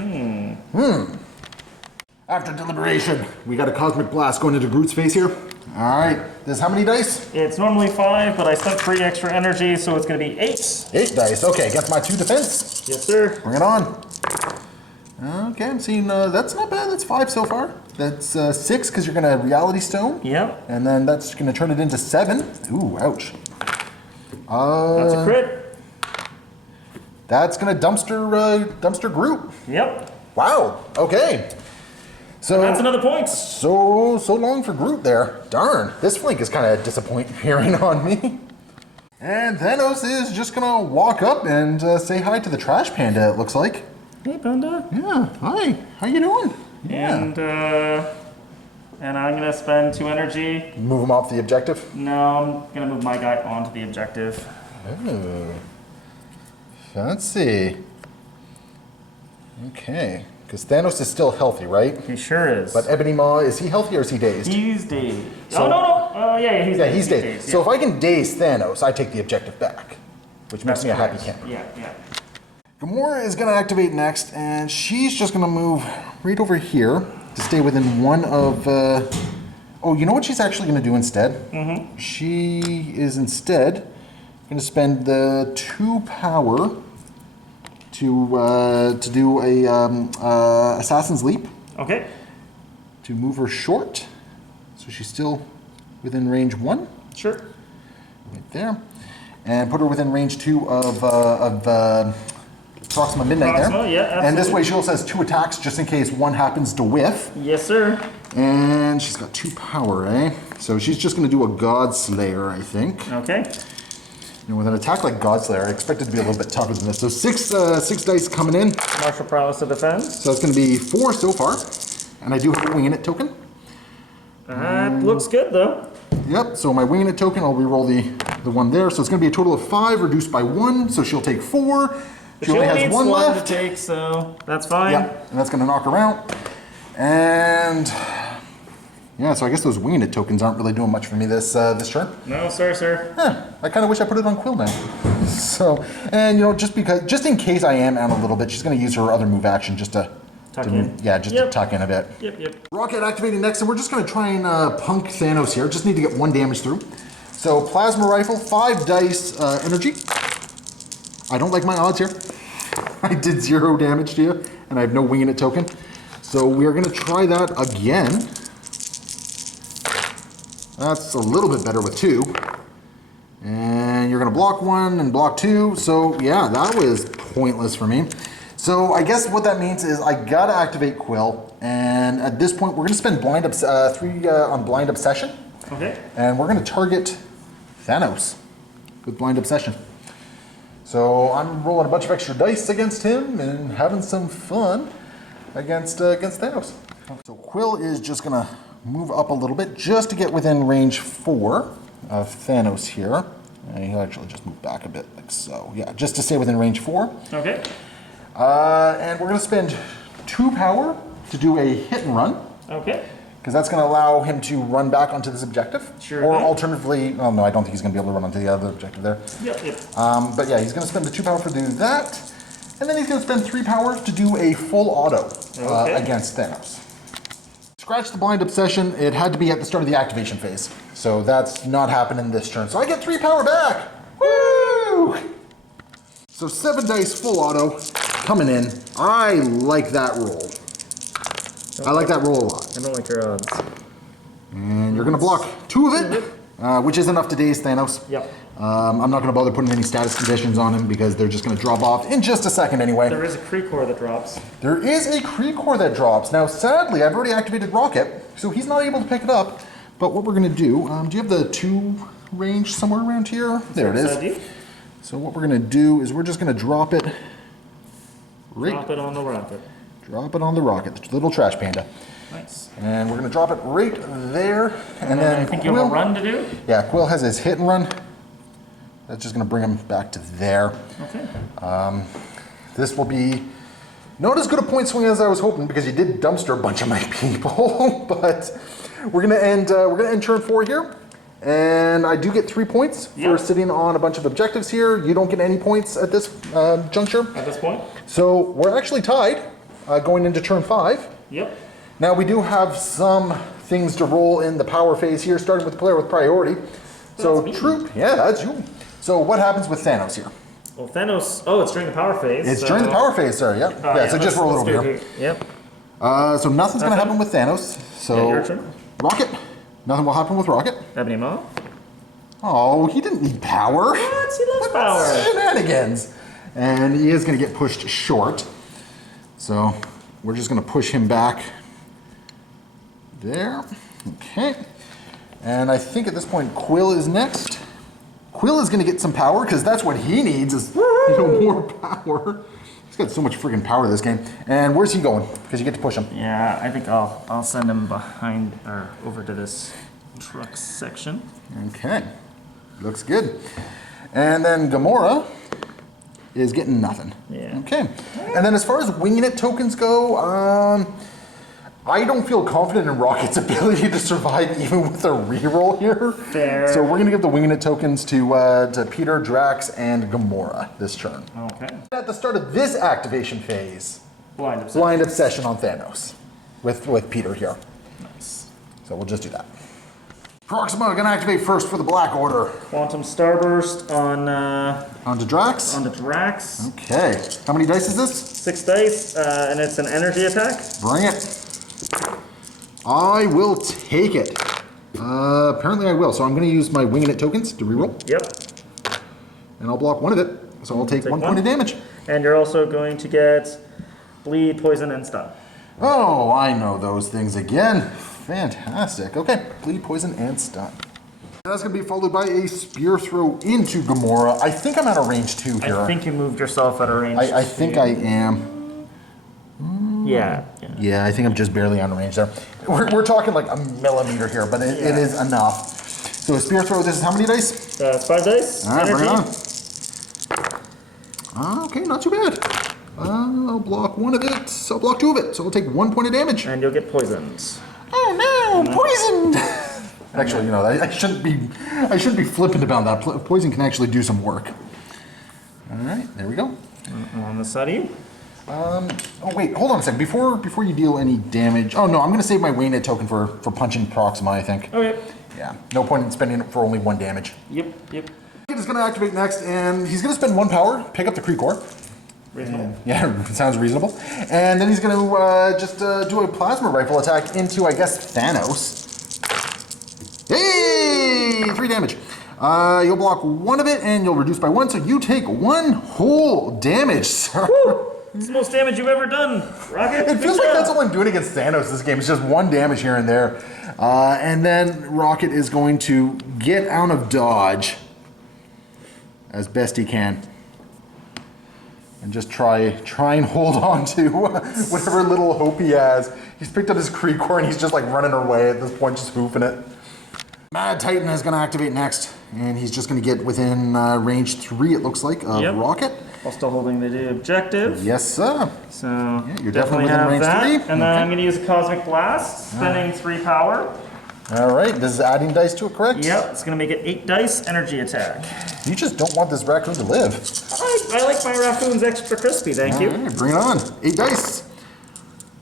After deliberation, we got a cosmic blast going into Groot's face here. All right, this how many dice? It's normally 5, but I spent 3 extra energy, so it's going to be 8. 8 dice. Okay, against my 2 defense. Yes, sir. Bring it on. Okay, I'm seeing that's not bad. That's 5 so far. That's 6 because you're gonna reality stone. Yep. And then that's gonna turn it into 7. Ooh, ouch. That's a crit. That's gonna dumpster Groot. Yep. Wow. Okay. So that's another point. So long for Groot there. Darn. This flank is kind of disappointing on me. And Thanos is just gonna walk up and say hi to the trash panda. It looks like. Hey, panda. Yeah. Hi. How you doing? Yeah. And I'm gonna spend 2 energy. Move him off the objective? No, I'm gonna move my guy onto the objective. Oh. Fancy. Okay. Because Thanos is still healthy, right? He sure is. But Ebony Maw, is he healthy or is he dazed? He's dazed. So, no. He's dazed. He's dazed. So if I can daze Thanos, I take the objective back. Which makes me a happy camper. Yeah. Gamora is going to activate next, and she's just going to move right over here to stay within one of... Oh, you know what she's actually going to do instead? Mm-hmm. She is instead going to spend the 2 power to do a Assassin's Leap. Okay. To move her short. So she's still within range 1. Sure. Right there. And put her within range 2 of Proxima Midnight Proxima, there. yeah, absolutely. And this way she also has 2 attacks just in case one happens to whiff. Yes, sir. And she's got 2 power, eh? So she's just going to do a Godslayer, I think. Okay. And with an attack like Godslayer, I expect it to be a little bit tougher than this. So 6 dice coming in. Martial prowess to defend. So it's going to be 4 so far. And I do have a wing in it token. Looks good, though. Yep, so my wing in it token, I'll re-roll the one there. So it's going to be a total of 5 reduced by 1. So she'll take 4. She only has 1 left. To take, so that's fine. Yep, and that's going to knock her out. And yeah, so I guess those winged tokens aren't really doing much for me this turn. No, sorry, sir. I kind of wish I put it on Quill now. So, and just in case I am out a little bit, she's going to use her other move action just to tuck in. Yeah, just to tuck in a bit. Yep. Rocket activating next, and we're just going to try and punk Thanos here. Just need to get 1 damage through. So plasma rifle, 5 dice energy. I don't like my odds here. I did 0 damage to you, and I have no wing in it token. So we are going to try that again. That's a little bit better with 2. And you're going to block 1 and block 2. So yeah, that was pointless for me. So I guess what that means is I got to activate Quill. And at this point, we're going to spend 3 on Blind Obsession. Okay. And we're going to target Thanos with Blind Obsession. So I'm rolling a bunch of extra dice against him and having some fun against Thanos. So Quill is just gonna move up a little bit just to get within range 4 of Thanos here. And he'll actually just move back a bit like so. Yeah, just to stay within range 4. Okay. And we're gonna spend 2 power to do a hit and run. Okay. Because that's going to allow him to run back onto this objective. Sure. Or alternatively, oh no, I don't think he's going to be able to run onto the other objective there. Yep. But yeah, he's going to spend the 2 power to do that. And then he's going to spend 3 power to do a full auto against Thanos. Scratch the Blind Obsession. It had to be at the start of the activation phase. So that's not happening this turn. So I get 3 power back. Woo! So 7 dice full auto coming in. I like that roll. I like that roll a lot. I don't like your odds. And you're going to block 2 of it. which is enough to daze Thanos. Yep. I'm not going to bother putting any status conditions on him because they're just going to drop off in just a second anyway. There is a Kree core that drops. There is a Kree core that drops. Now, sadly, I've already activated Rocket, so he's not able to pick it up. But what we're going to do, do you have the 2 range somewhere around here? There it is. So what we're going to do is we're just going to drop it. Drop it on the rocket. Drop it on the rocket, the little trash panda. Nice. And we're going to drop it right there. And then I think you have a run to do? Yeah, Quill has his hit and run. That's just going to bring him back to there. Okay. This will be not as good a point swing as I was hoping because you did dumpster a bunch of my people. But we're going to end turn 4 here. And I do get 3 points for sitting on a bunch of objectives here. You don't get any points at this juncture. At this point? So we're actually tied going into turn 5. Yep. Now we do have some things to roll in the power phase here, starting with the player with priority. So Troop, yeah, that's you. So what happens with Thanos here? Well, Thanos, it's during the power phase. It's during the power phase, sorry, yep. So just roll it over here. Yep. So nothing's going to happen with Thanos. So your turn. Rocket, nothing will happen with Rocket. Ebony Maw. Oh, he didn't need power. What? He loves power. Shenanigans. And he is going to get pushed short. So we're just going to push him back there. Okay. And I think at this point Quill is next. Quill is going to get some power because that's what he needs is more power. He's got so much freaking power this game. And where's he going? Because you get to push him. Yeah, I think I'll send him behind or over to this truck section. Okay. Looks good. And then Gamora is getting nothing. Yeah. Okay. And then as far as winging it tokens go, I don't feel confident in Rocket's ability to survive even with a reroll here. Fair. So we're going to give the winging it tokens to Peter, Drax, and Gamora this turn. Okay. At the start of this activation phase, Blind obsession on Thanos with Peter here. Nice. So we'll just do that. Proxima going to activate first for the Black Order. Quantum Starburst on On to Drax. onto Drax. Okay. How many dice is this? 6 dice, and it's an energy attack. Bring it. I will take it. Apparently I will. So I'm going to use my winging it tokens to reroll. Yep. And I'll block one of it. So I'll take 1 point of damage. And you're also going to get bleed, poison, and stun. Oh, I know those things again. Fantastic. Okay. Bleed, poison, and stun. That's going to be followed by a spear throw into Gamora. I think I'm out of range 2 here. I think you moved yourself out of range. I think I am. Yeah. Yeah, I think I'm just barely out of range there. We're talking like a millimeter here, but it is enough. So a spear throw, this is how many dice? It's 5 dice. All right, energy. bring it on. Okay, not too bad. I'll block 1 of it. I'll block 2 of it. So I'll take 1 point of damage. And you'll get poisoned. Oh no, poisoned! Actually, I shouldn't be flippant about that. Poison can actually do some work. All right, there we go. On the side of you. Oh wait, hold on a second. Before you deal any damage. Oh no, I'm gonna save my winged it token for punching Proxima, I think. Okay. Yeah, no point in spending it for only 1 damage. Yep. He's gonna activate next, and he's gonna spend 1 power, pick up the Kree core. Reasonable. Yeah, sounds reasonable. And then he's gonna just do a plasma rifle attack into, I guess, Thanos. Hey, 3 damage. You'll block 1 of it, and you'll reduce by 1, so you take 1 whole damage, sir. Woo! It's the most damage you've ever done, Rocket. It feels like that's all I'm doing against Thanos this game. It's just 1 damage here and there. And then Rocket is going to get out of dodge as best he can. And just try and hold on to whatever little hope he has. He's picked up his Kree core and he's just like running away at this point, just hoofing it. Mad Titan is going to activate next. And he's just going to get within range 3, it looks like, of Rocket. While still holding the objective. Yes, sir. So yeah, you're definitely within have range that. 3. And then I'm going to use a Cosmic Blast, spending 3 power. All right, this is adding dice to it, correct? Yep, it's going to make it 8 dice, energy attack. You just don't want this raccoon to live. I like my raccoons extra crispy, thank you. All right, bring it on. 8 dice.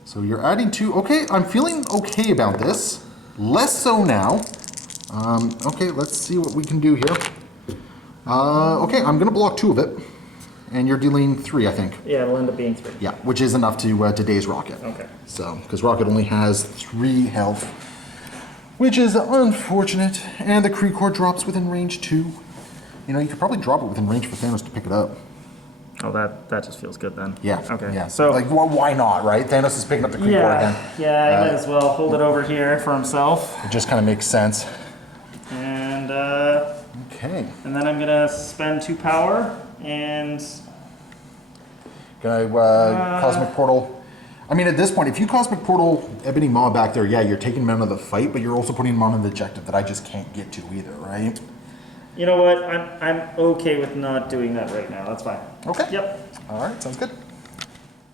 So you're adding 2. Okay, I'm feeling okay about this. Less so now. Okay, let's see what we can do here. Okay, I'm going to block 2 of it. And you're dealing 3, I think. Yeah, it'll end up being 3. Yeah, which is enough to daze Rocket. Okay. So, because Rocket only has 3 health. which is unfortunate. And the Kree core drops within range 2. You know, you could probably drop it within range for Thanos to pick it up. Oh, that just feels good then. Yeah. Okay. Yeah. So like, well, why not, right? Thanos is picking up the Kree core again. Yeah, he might as well hold it over here for himself. It just kind of makes sense. And Okay. and then I'm gonna spend 2 power and Can I Cosmic Portal? I mean, at this point, if you Cosmic Portal Ebony Maw back there, yeah, you're taking him out of the fight, but you're also putting him on an objective that I just can't get to either, right? you know what? I'm okay with not doing that right now. That's fine. Okay. Yep. All right, sounds good.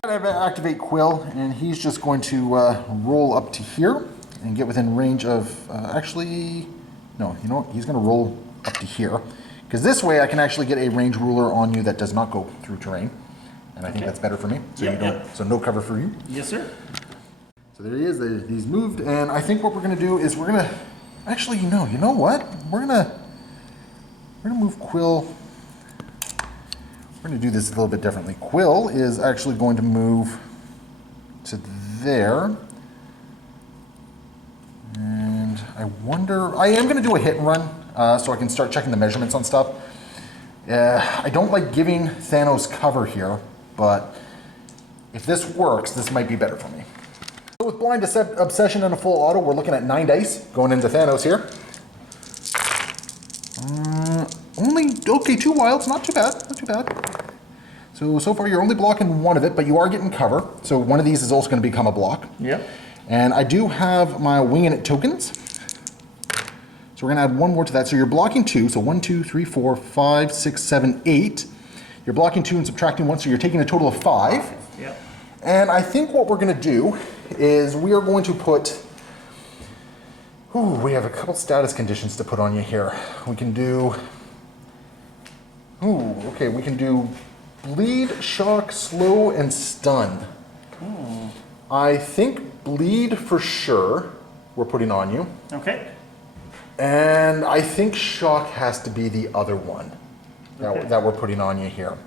I activate Quill, and he's just going to roll up to here and get within range of, actually, no, you know what? He's going to roll up to here, because this way I can actually get a range ruler on you that does not go through terrain, and I think that's better for me. So Yep, you don't, so no cover for you. Yes, sir. So there he is. He's moved, and I think what we're going to do is we're going to, actually, you know what? We're going to move Quill. We're going to do this a little bit differently. Quill is actually going to move to there. And I wonder, I am going to do a hit and run so I can start checking the measurements on stuff. I don't like giving Thanos cover here, but if this works, this might be better for me. So with Blind Obsession and a full auto, we're looking at 9 dice going into Thanos here. Only, okay, 2 wilds, not too bad, not too bad. So far you're only blocking one of it, but you are getting cover. So one of these is also going to become a block. Yep. And I do have my winging it tokens. So we're going to add 1 more to that. So you're blocking 2, so 1, 2, 3, 4, 5, 6, 7, 8. You're blocking 2 and subtracting 1, so you're taking a total of 5. Yep. And I think what we're going to do is we are going to put, we have a couple status conditions to put on you here. We can do, okay, we can do bleed, shock, slow, and stun. I think bleed for sure we're putting on you. Okay. And I think shock has to be the other one Okay. that we're putting on you here.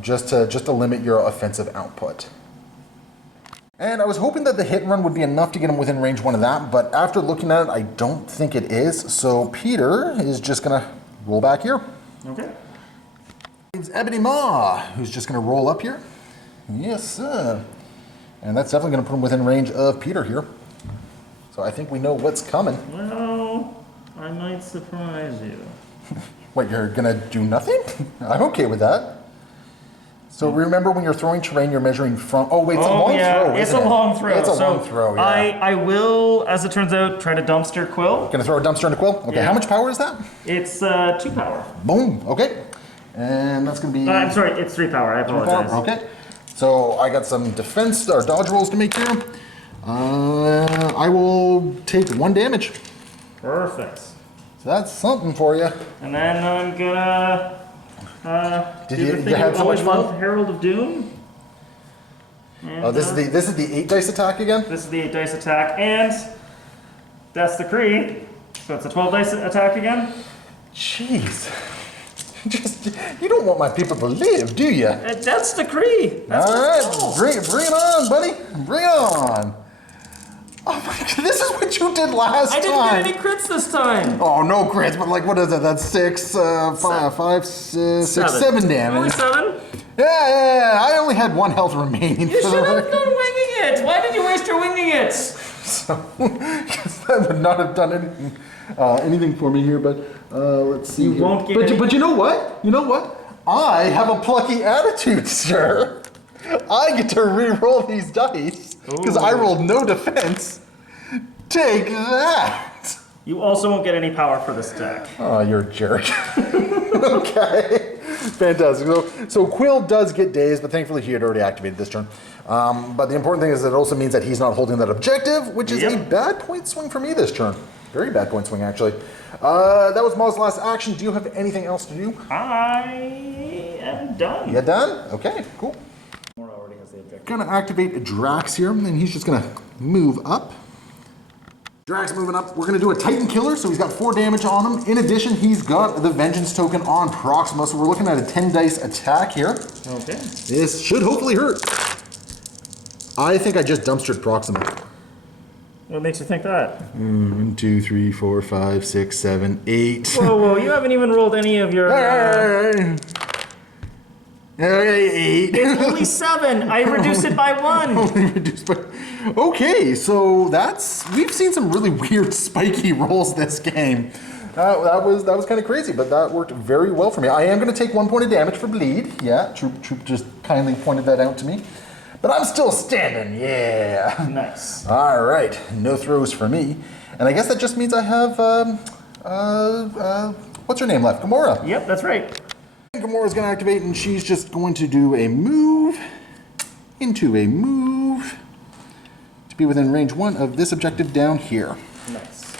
Just to limit your offensive output. And I was hoping that the hit and run would be enough to get him within range 1 of that, but after looking at it, I don't think it is. So Peter is just gonna roll back here. Okay. It's Ebony Maw, who's just gonna roll up here. Yes, sir. And that's definitely gonna put him within range of Peter here. So I think we know what's coming. Well, I might surprise you. What, you're gonna do nothing? I'm okay with that. So remember when you're throwing terrain, you're measuring from, oh wait, it's a long throw, it's isn't a it? long throw. It's a So long throw, yeah. I will, as it turns out, try to dumpster Quill. Gonna throw a dumpster into Quill? Okay, Yeah. how much power is that? It's 2 power. Boom, okay. And that's gonna be... I'm sorry, it's 3 power. I apologize. Okay. So I got some defense or dodge rolls to make here. I will take 1 damage. Perfect. So that's something for you. And then I'm gonna Did do you- the you thing had so much always fun? love, Herald of Doom. And, Oh, this is the 8 dice attack again? This is the 8 dice attack, and that's the Kree. So it's a 12 dice attack again. Jeez. You don't want my people to live, do you? That's the Kree. That's All what it's right, called. bring it on, buddy. Bring it on. Oh my God, this is what you did last I didn't time. get any crits this time. Oh, no crits, but like, what is it? That's 6, 5, 6, 7 Only damage. 7? Yeah. I only had 1 health remaining. You for the should have record. done winging it. Why did you waste your winging it? So, because that would not have done anything for me here, but let's see. You here. won't get but, any- but you know what? You know what? I have a plucky attitude, sir. I get to re-roll these dice because I rolled no defense. Take that. You also won't get any power for this attack. Oh, you're a jerk. Okay. Fantastic. So Quill does get dazed, but thankfully he had already activated this turn. But the important thing is that it also means that he's not holding that objective, which is a bad point swing for me this turn. Very bad point swing, actually. That was Maw's last action. Do you have anything else to do? I am done. You done? Okay, cool. Gamora already has the objective. Gonna activate Drax here, and he's just gonna move up. Drax moving up. We're gonna do a Titan Killer, so he's got 4 damage on him. In addition, he's got the Vengeance token on Proxima, so we're looking at a 10 dice attack here. Okay. This should hopefully hurt. I think I just dumpstered Proxima. What makes you think that? 1, 2, 3, 4, 5, 6, 7, 8. Whoa, you haven't even rolled any of your... Okay, 8. It's only 7. I reduced it by 1. Only reduced by... Okay, so we've seen some really weird spiky rolls this game. That was kind of crazy, but that worked very well for me. I am going to take 1 point of damage for bleed. Yeah, Troop just kindly pointed that out to me. But I'm still standing, yeah. Nice. All right, no throws for me. And I guess that just means I have, what's her name left? Gamora. Yep, that's right. Gamora's going to activate, and she's just going to do a move into a move to be within range 1 of this objective down here. Nice.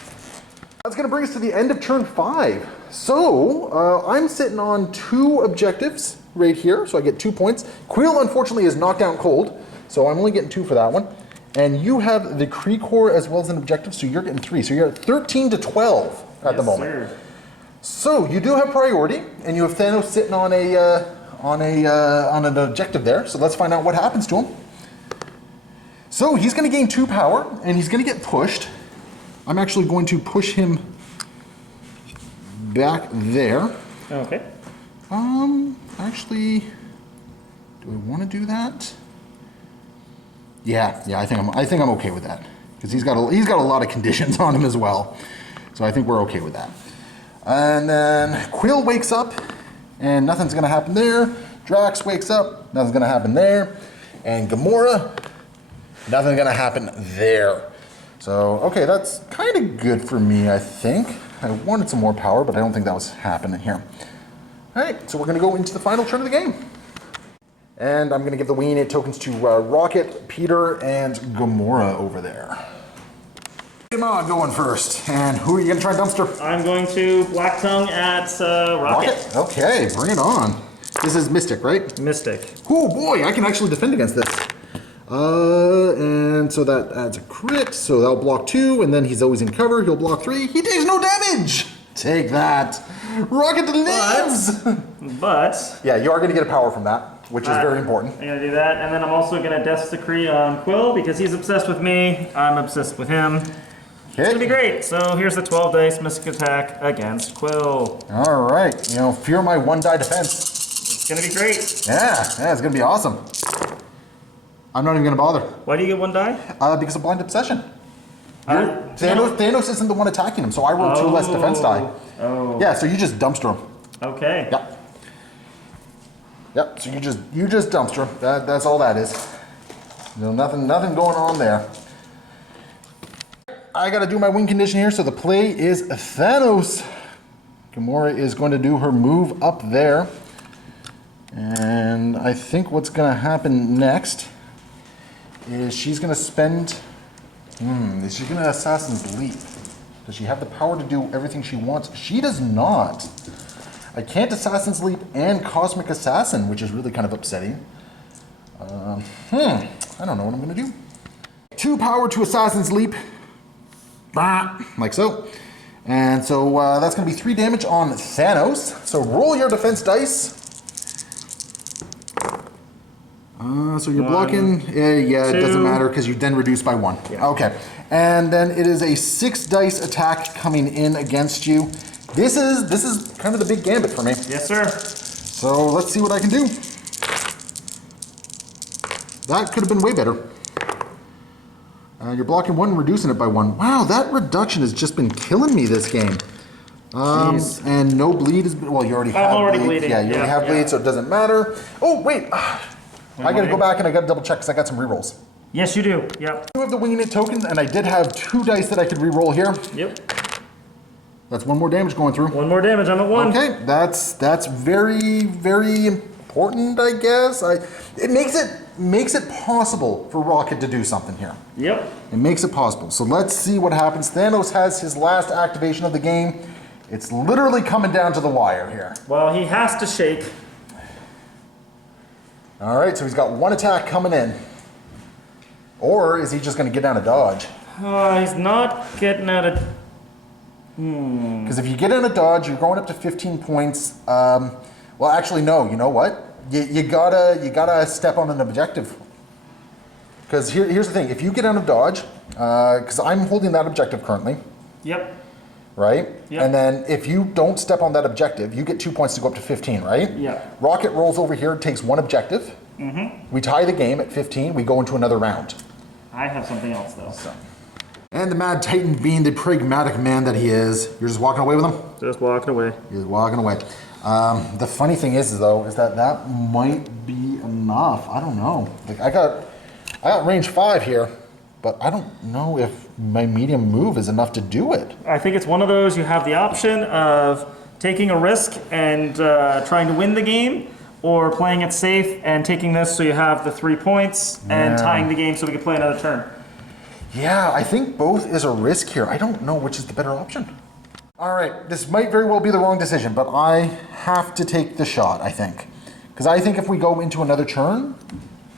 That's going to bring us to the end of turn 5. So, I'm sitting on 2 objectives right here, so I get 2 points. Quill, unfortunately, is knocked down cold, so I'm only getting 2 for that one. And you have the Kree Core as well as an objective, so you're getting 3. So you're at 13 to 12 at the moment. Sir. So you do have priority, and you have Thanos sitting on an objective there. So let's find out what happens to him. So he's going to gain 2 power, and he's going to get pushed. I'm actually going to push him back there. Okay. Actually, do I want to do that? Yeah, I think I'm okay with that because he's got a lot of conditions on him as well. So I think we're okay with that. And then Quill wakes up, and nothing's gonna happen there. Drax wakes up, nothing's gonna happen there. And Gamora, nothing's gonna happen there. So, okay, that's kind of good for me, I think. I wanted some more power, but I don't think that was happening here. All right, so we're gonna go into the final turn of the game. And I'm gonna give the Winging It tokens to Rocket, Peter, and Gamora over there. Gamora going first. And who are you gonna try and dumpster? I'm going to Black Tongue at Rocket. Okay, bring it on. This is Mystic, right? Mystic. Oh boy, I can actually defend against this. And so that adds a crit, so that'll block 2, and then he's always in cover, he'll block 3. He takes no damage! Take that. Rocket lives! But... Yeah, you are gonna get a power from that, which is very important. I'm gonna do that, and then I'm also gonna Death's Decree on Quill, because he's obsessed with me, I'm obsessed with him. It's gonna be great. So here's the 12 dice Mystic Attack against Quill. All right, fear my 1 die defense. It's gonna be great. Yeah, it's gonna be awesome. I'm not even gonna bother. Why do you get 1 die? Because of blind obsession. Thanos isn't the one attacking him, so I roll 2 less defense die. Oh. Yeah, so you just dumpster him. Okay. Yep. So you just dumpster him. That's all that is. Nothing going on there. I gotta do my win condition here, so the play is Thanos. Gamora is going to do her move up there. And I think what's gonna happen next is she's gonna spend... is she gonna Assassin's Leap? Does she have the power to do everything she wants? She does not. I can't Assassin's Leap and Cosmic Assassin, which is really kind of upsetting. I don't know what I'm gonna do. 2 power to Assassin's Leap. Like so. And so that's going to be 3 damage on Thanos. So roll your defense dice. So you're blocking. Yeah, it doesn't matter because you then reduce by 1. Yeah. Okay. And then it is a 6 dice attack coming in against you. This is kind of the big gambit for me. Yes, sir. So let's see what I can do. That could have been way better. You're blocking 1 and reducing it by 1. Wow, that reduction has just been killing me this game. And no bleed is... Well, you already have already bleed. bleeding. Yeah, you already have bleed, so it doesn't matter. Oh, wait. I got to go back and I got to double check because I got some rerolls. Yes, you do. Yep. I have the Winging It token, and I did have 2 dice that I could reroll here. Yep. That's 1 more damage going through. 1 more damage. I'm at 1. Okay, that's very, very important, I guess. It makes it possible for Rocket to do something here. Yep. It makes it possible. So let's see what happens. Thanos has his last activation of the game. It's literally coming down to the wire here. Well, he has to shake. All right, so he's got 1 attack coming in. Or is he just going to get down a dodge? He's not getting out of... Because if you get in a dodge, you're going up to 15 points. Well, actually, no. You know what? You gotta step on an objective. Because here's the thing. If you get out of dodge, because I'm holding that objective currently, Yep. right? Yep. And then if you don't step on that objective, you get 2 points to go up to 15, right? Yeah. Rocket rolls over here, takes one objective. We tie the game at 15. We go into another round. I have something else though. So. And the Mad Titan, being the pragmatic man that he is, you're just walking away with him? Just walking away. You're just walking away. The funny thing is though, is that might be enough. I don't know. Like I got range 5 here, but I don't know if my medium move is enough to do it. I think it's one of those you have the option of taking a risk and trying to win the game, or playing it safe and taking this so you have the 3 points and tying the game so we can play another turn. Yeah, I think both is a risk here. I don't know which is the better option. All right, this might very well be the wrong decision, but I have to take the shot, I think. Because I think if we go into another turn,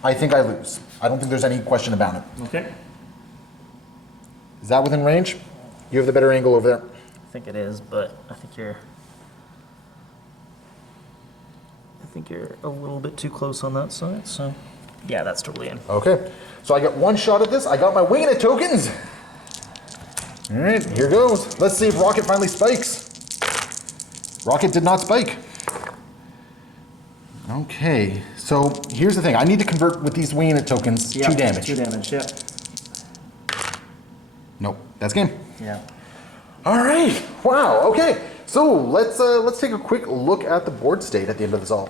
I think I lose. I don't think there's any question about it. Okay. Is that within range? You have the better angle over there. I think it is, but I think you're a little bit too close on that side, so yeah, that's totally in. Okay, so I got one shot at this. I got my winging it tokens. All right, here goes. Let's see if Rocket finally spikes. Rocket did not spike. Okay, so here's the thing. I need to convert with these winging it tokens 2 damage. 2 damage, yeah. Nope, that's game. Yeah. All right, wow, okay. So let's take a quick look at the board state at the end of this all.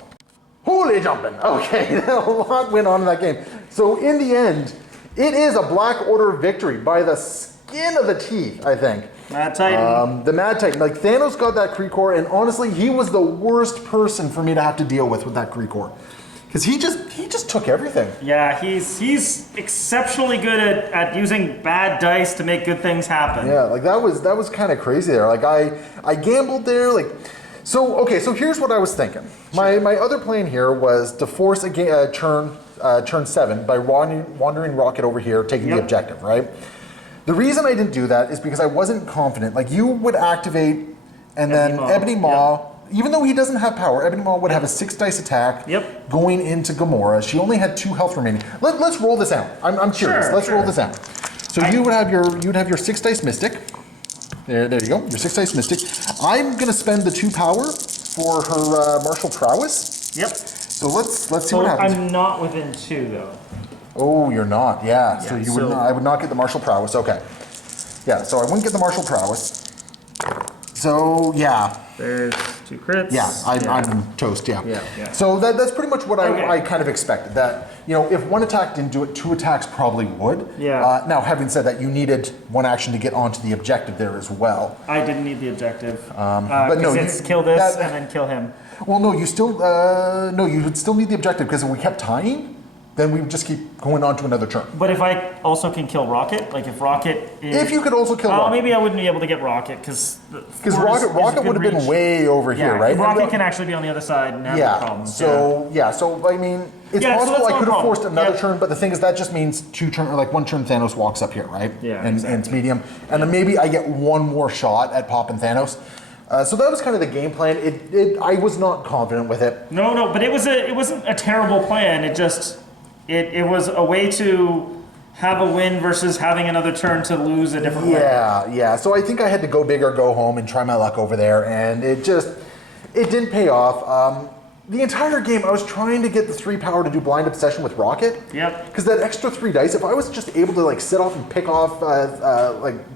Holy jumping! Okay, a lot went on in that game. So in the end, it is a Black Order victory by the skin of the teeth, I think. Mad Titan. The Mad Titan. Like, Thanos got that Kree core, and honestly, he was the worst person for me to have to deal with that Kree core. Because he just took everything. Yeah, he's exceptionally good at using bad dice to make good things happen. Yeah, like that was kind of crazy there. Like I gambled there, like. So here's what I was thinking. My other plan here was to force a turn 7 by wandering Rocket over here, taking the objective, right? The reason I didn't do that is because I wasn't confident. Like, you would activate, and then Ebony Maw, even though he doesn't have power, Ebony Maw would have a 6 dice attack going into Gamora. She only had 2 health remaining. Let's roll this out. I'm curious. Sure, let's roll this out. So you would have your 6 dice Mystic. There you go. Your 6 dice Mystic. I'm gonna spend the 2 power for her martial prowess. Yep. So let's see what happens. I'm not within 2 though. Oh, you're not. Yeah. So you would not. I would not get the martial prowess. Okay. Yeah. So I wouldn't get the martial prowess. So yeah. There's 2 crits. Yeah. I'm toast. Yeah. Yeah. So that's pretty much what I kind of expected. That, you know, if one attack didn't do it, 2 attacks probably would. Yeah. Now, having said that, you needed 1 action to get onto the objective there as well. I didn't need the objective. But no, it's kill this and then kill him. Well, no, you still you would still need the objective, because if we kept tying, then we would just keep going on to another turn. But if I also can kill Rocket, like if Rocket is... If you could also kill Rocket. Maybe I wouldn't be able to get Rocket, because Rocket would have been way over here, right? Rocket can actually be on the other side and have no problems. So I mean, it's possible I could have forced another turn, but the thing is that just means 1 turn Thanos walks up here, right? Yeah, and it's medium. And then maybe I get 1 more shot at popping Thanos. So that was kind of the game plan. I was not confident with it. No, but it wasn't a terrible plan. It was a way to have a win versus having another turn to lose a different way. Yeah. So I think I had to go big or go home and try my luck over there, and it didn't pay off. The entire game, I was trying to get the 3 power to do Blind Obsession with Rocket. Yep. Because that extra 3 dice, if I was just able to sit off and pick off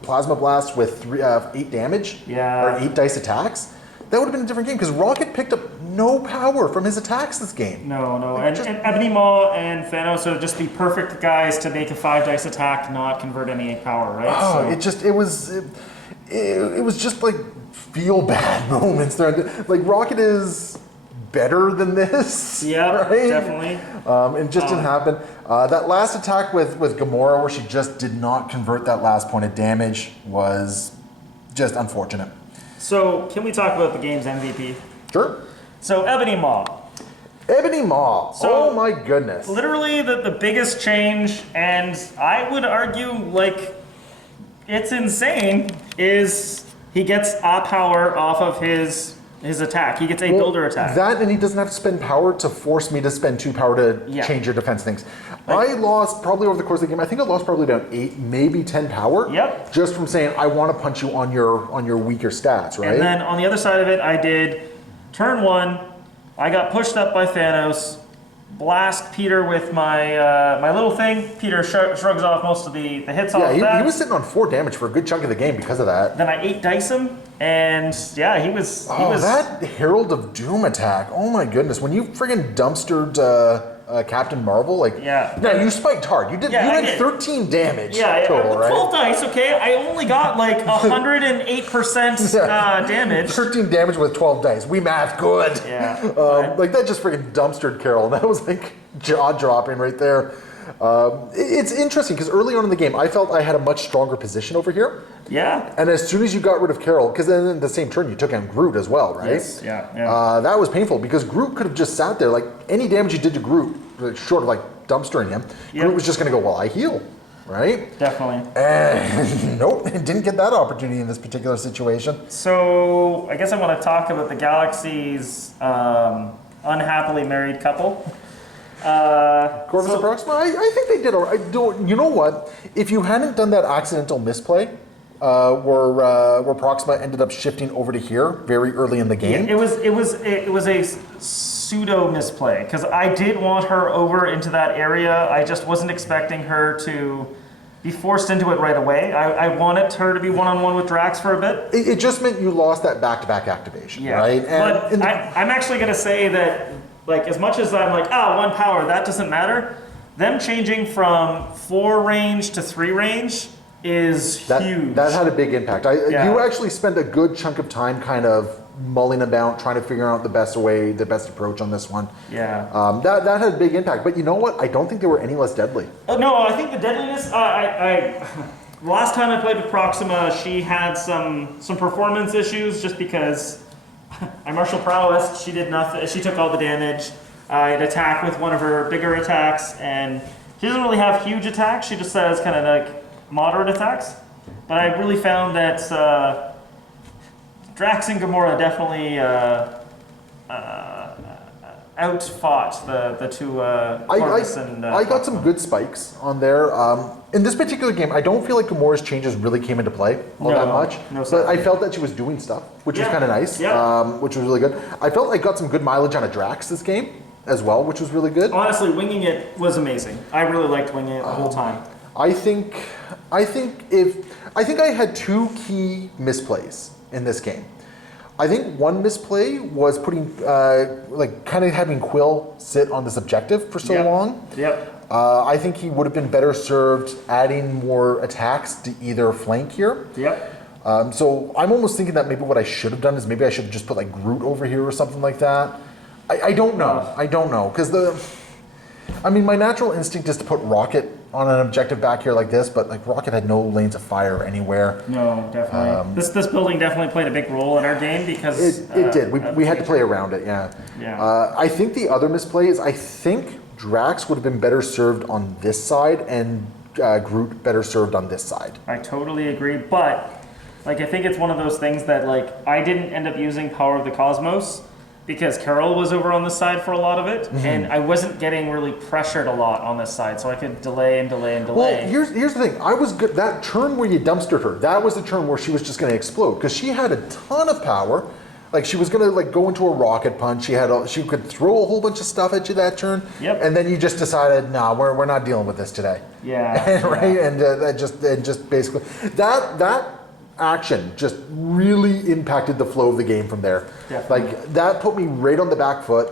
Plasma Blast with 8 damage, or 8 dice attacks, that would have been a different game. Because Rocket picked up no power from his attacks this game. No, and Ebony Maw and Thanos are just the perfect guys to make a 5 dice attack, not convert any power, right? Oh, it was just like feel bad moments there. Like, Rocket is better than this. Yeah, right? definitely. It just didn't happen. That last attack with Gamora, where she just did not convert that last point of damage, was just unfortunate. So, can we talk about the game's MVP? Sure. So, Ebony Maw. Ebony Maw. So, oh my goodness. Literally the biggest change, and I would argue, like, it's insane, is he gets a power off of his his attack. He gets a builder attack. That, and he doesn't have to spend power to force me to spend 2 power to change your defense things. I lost probably over the course of the game. I think I lost probably about 8, maybe 10 power. Yep. Just from saying I want to punch you on your weaker stats, right? And then on the other side of it, I did turn 1. I got pushed up by Thanos. Blast Peter with my my little thing. Peter shrugs off most of the hits off of that. Yeah, he was sitting on 4 damage for a good chunk of the game because of that. Then I 8 dice him, and yeah, he was. That Herald of Doom attack! Oh my goodness, when you friggin' dumpstered Captain Marvel, like no, you spiked hard. You did. You had 13 damage total, right? 12 dice. Okay, I only got like 108% damage. 13 damage with 12 dice. We math good. Yeah. Like that just friggin' dumpstered Carol. That was like jaw dropping right there. It's interesting because early on in the game, I felt I had a much stronger position over here. Yeah. And as soon as you got rid of Carol, because then in the same turn you took on Groot as well, right? Yes. Yeah. That was painful because Groot could have just sat there. Like any damage you did to Groot, short of like dumpstering him, Groot was just going to go, well, I heal, right? Definitely. And nope, didn't get that opportunity in this particular situation. So I guess I want to talk about the Galaxy's unhappily married couple. Corvus and Proxima, I think they did all right. You know what? If you hadn't done that accidental misplay, where Proxima ended up shifting over to here very early in the game. It was a pseudo misplay because I did want her over into that area. I just wasn't expecting her to be forced into it right away. I wanted her to be one-on-one with Drax for a bit. It just meant you lost that back-to-back activation, right? And but I'm actually going to say that, like, as much as I'm like, 1 power, that doesn't matter. Them changing from 4 range to 3 range is huge. That had a big impact. You actually spent a good chunk of time kind of mulling about, trying to figure out the best approach on this one. Yeah. That had a big impact. But you know what? I don't think they were any less deadly. No, I think the deadliness, last time I played with Proxima, she had some performance issues just because my martial prowess, she did nothing. She took all the damage. I'd attack with one of her bigger attacks, and she doesn't really have huge attacks. She just has kind of like moderate attacks. But I really found that Drax and Gamora definitely outfought the two Corvus and I got some good spikes on there. In this particular game, I don't feel like Gamora's changes really came into play all that much. But I felt that she was doing stuff, which was kind of nice, which was really good. I felt I got some good mileage on a Drax this game as well, which was really good. Honestly, winging it was amazing. I really liked winging it the whole time. I think I had 2 key misplays in this game. I think one misplay was putting, kind of having Quill sit on this objective for so long. Yep. I think he would have been better served adding more attacks to either flank here. Yep. So I'm almost thinking that maybe what I should have done is maybe I should have just put like Groot over here or something like that. I don't know. I don't know. Because my natural instinct is to put Rocket on an objective back here like this, but like Rocket had no lanes of fire anywhere. No, definitely. This building definitely played a big role in our game because it did. We had to play around it. Yeah. I think the other misplay is I think Drax would have been better served on this side and Groot better served on this side. I totally agree, but like I think it's one of those things that like I didn't end up using Power of the Cosmos because Carol was over on this side for a lot of it, and I wasn't getting really pressured a lot on this side, so I could delay and delay and delay. Well, here's the thing. I was good. That turn where you dumpstered her, that was the turn where she was just going to explode because she had a ton of power. Like she was going to like go into a rocket punch. She could throw a whole bunch of stuff at you that turn. Yep. And then you just decided, nah, we're not dealing with this today. Yeah. Right. And that just basically that action just really impacted the flow of the game from there. Definitely. Like that put me right on the back foot.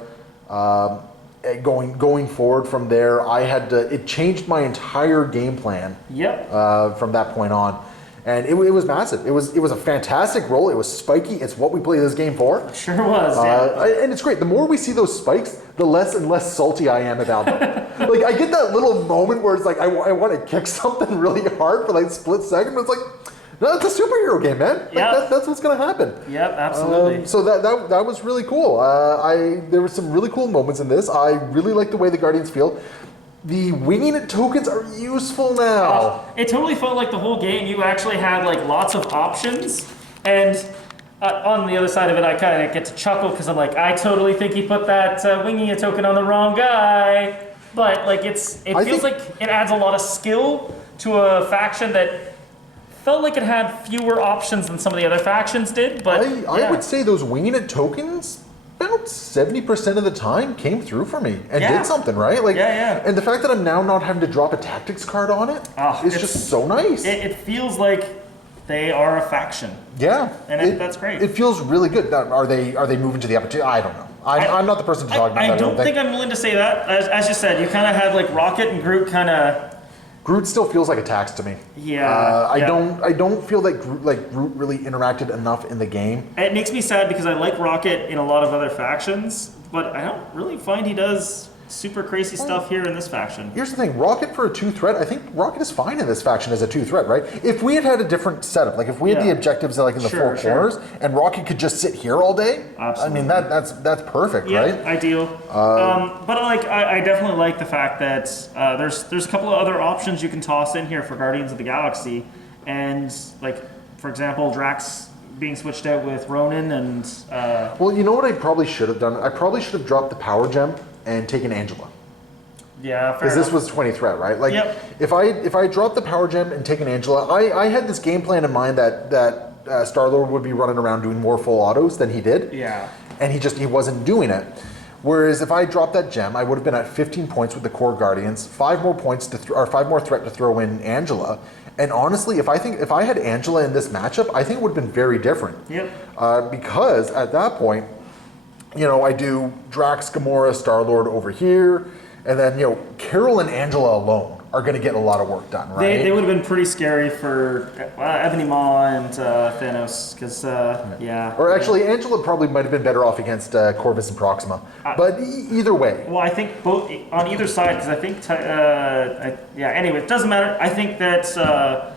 Going forward from there, it changed my entire game plan. Yep. From that point on, and it was massive. It was a fantastic roll. It was spiky. It's what we play this game for. It sure was. Yeah. And it's great. The more we see those spikes, the less and less salty I am about them. Like I get that little moment where it's like I want to kick something really hard for like a split second, but it's like. No, it's a superhero game, man. Yeah, that's what's going to happen. Yep, absolutely. So that was really cool. There were some really cool moments in this. I really like the way the Guardians feel. The winging it tokens are useful now. It totally felt like the whole game you actually had like lots of options, and on the other side of it, I kind of get to chuckle because I'm like, I totally think he put that winging it token on the wrong guy. But like, it feels like it adds a lot of skill to a faction that felt like it had fewer options than some of the other factions did. But I would say those winging it tokens, about 70% of the time, came through for me and did something, right? Like, and the fact that I'm now not having to drop a tactics card on it is just so nice. It feels like they are a faction. Yeah, and that's great. It feels really good. Now, are they moving to the upper tier? I don't know. I'm not the person to talk about that. I don't think I'm willing to say that. As you said, you kind of had like Rocket and Groot kind of. Groot still feels like a tax to me. Yeah. I don't feel like Groot really interacted enough in the game. It makes me sad because I like Rocket in a lot of other factions, but I don't really find he does super crazy stuff here in this faction. Here's the thing, Rocket for a 2-threat, I think Rocket is fine in this faction as a 2-threat, right? If we had a different setup, like if we had the objectives like in the four corners, and Rocket could just sit here all day, absolutely. I mean that's perfect, right? Ideal. But like I definitely like the fact that there's a couple of other options you can toss in here for Guardians of the Galaxy, and like for example, Drax being switched out with Ronan and. Well, you know what I probably should have done? I probably should have dropped the power gem and taken Angela. Yeah, fair because this was 20 threat, right? Like, if I dropped the power gem and taken Angela, I had this game plan in mind that Star-Lord would be running around doing more full autos than he did. Yeah. And he wasn't doing it. Whereas if I dropped that gem, I would have been at 15 points with the core Guardians, 5 more points or 5 more threat to throw in Angela. And honestly, if I had Angela in this matchup, I think it would have been very different. Yep. Because at that point, you know, I do Drax, Gamora, Star-Lord over here, and then, you know, Carol and Angela alone are going to get a lot of work done, right? They would have been pretty scary for Ebony Maw and Thanos, because, Or actually, Angela probably might have been better off against Corvus and Proxima. But either way. Well, I think both, on either side, because I think, anyway, it doesn't matter. I think that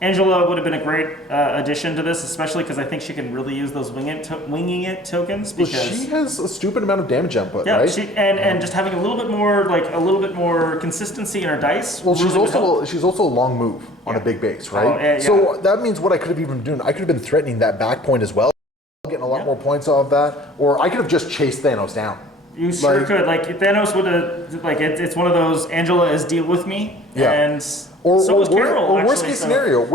Angela would have been a great addition to this, especially because I think she can really use those winging it tokens. Because she has a stupid amount of damage output, yeah, right? And just having a little bit more consistency in her dice. Well, really she's also a long move on a big base, right? So that means what I could have even been doing, I could have been threatening that back point as well, getting a lot more points off that, or I could have just chased Thanos down. You sure could. Like Thanos would have, like it's one of those Angela is deal with me, and so was Carol. Or worst case scenario,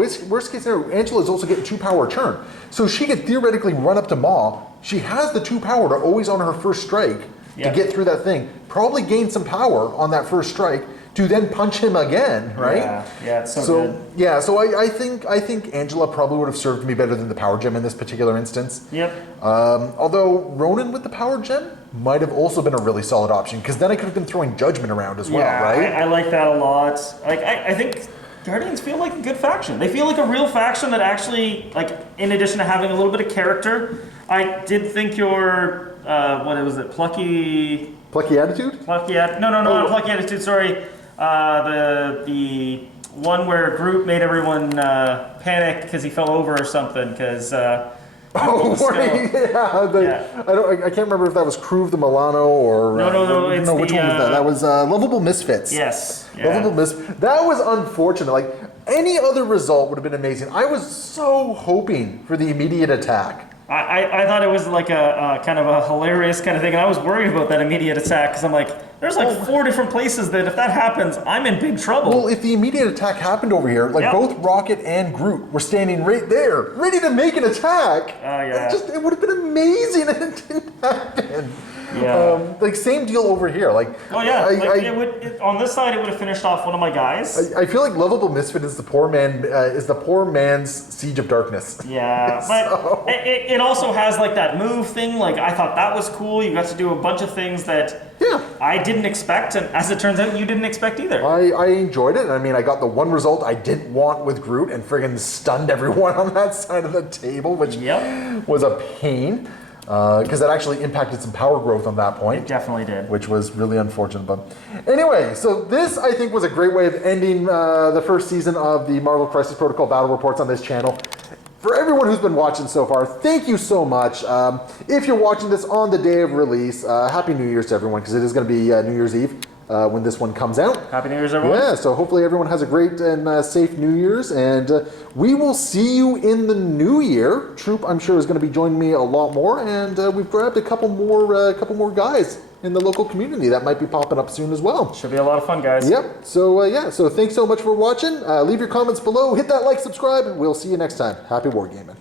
Angela's also getting 2 power churn, so she could theoretically run up to Maw. She has the 2 power to always on her first strike to get through that thing. Probably gain some power on that first strike to then punch him again, right? Yeah, it's so good. Yeah, so I think Angela probably would have served me better than the power gem in this particular instance. Yep. Although Ronan with the power gem might have also been a really solid option, because then I could have been throwing Judgment around as well, right? I like that a lot. Like I think Guardians feel like a good faction. They feel like a real faction that actually, like, in addition to having a little bit of character, I did think your what was it, plucky attitude? Not plucky attitude. Sorry, the one where Groot made everyone panic because he fell over or something. Because I can't remember if that was Crew of the Milano or no. Which one was that? That was Lovable Misfits. Yes, Lovable Misfits. That was unfortunate. Like, any other result would have been amazing. I was so hoping for the immediate attack. I thought it was like a kind of a hilarious kind of thing, and I was worried about that immediate attack because I'm like, there's like 4 different places that if that happens, I'm in big trouble. Well, if the immediate attack happened over here, like both Rocket and Groot were standing right there, ready to make an attack. It would have been amazing, and it didn't happen. Like, same deal over here. Like, on this side, it would have finished off one of my guys. I feel like Lovable Misfit is the poor man's Siege of Darkness. Yeah, but it also has like that move thing. Like, I thought that was cool. You got to do a bunch of things that I didn't expect, and as it turns out, you didn't expect either. I enjoyed it. I mean, I got the one result I didn't want with Groot and friggin' stunned everyone on that side of the table, which was a pain. Because that actually impacted some power growth on that point. It definitely did. Which was really unfortunate. But anyway, so this, I think, was a great way of ending the first season of the Marvel Crisis Protocol Battle Reports on this channel. For everyone who's been watching so far, thank you so much. If you're watching this on the day of release, Happy New Year's to everyone, because it is going to be New Year's Eve. when this one comes out. Happy New Year's, everyone. Yeah, so hopefully everyone has a great and safe New Year's, and we will see you in the new year. Troop, I'm sure, is going to be joining me a lot more, and we've grabbed a couple more guys in the local community that might be popping up soon as well. Should be a lot of fun, guys. Yep. So yeah. So thanks so much for watching. Leave your comments below. Hit that like, subscribe, and we'll see you next time. Happy wargaming.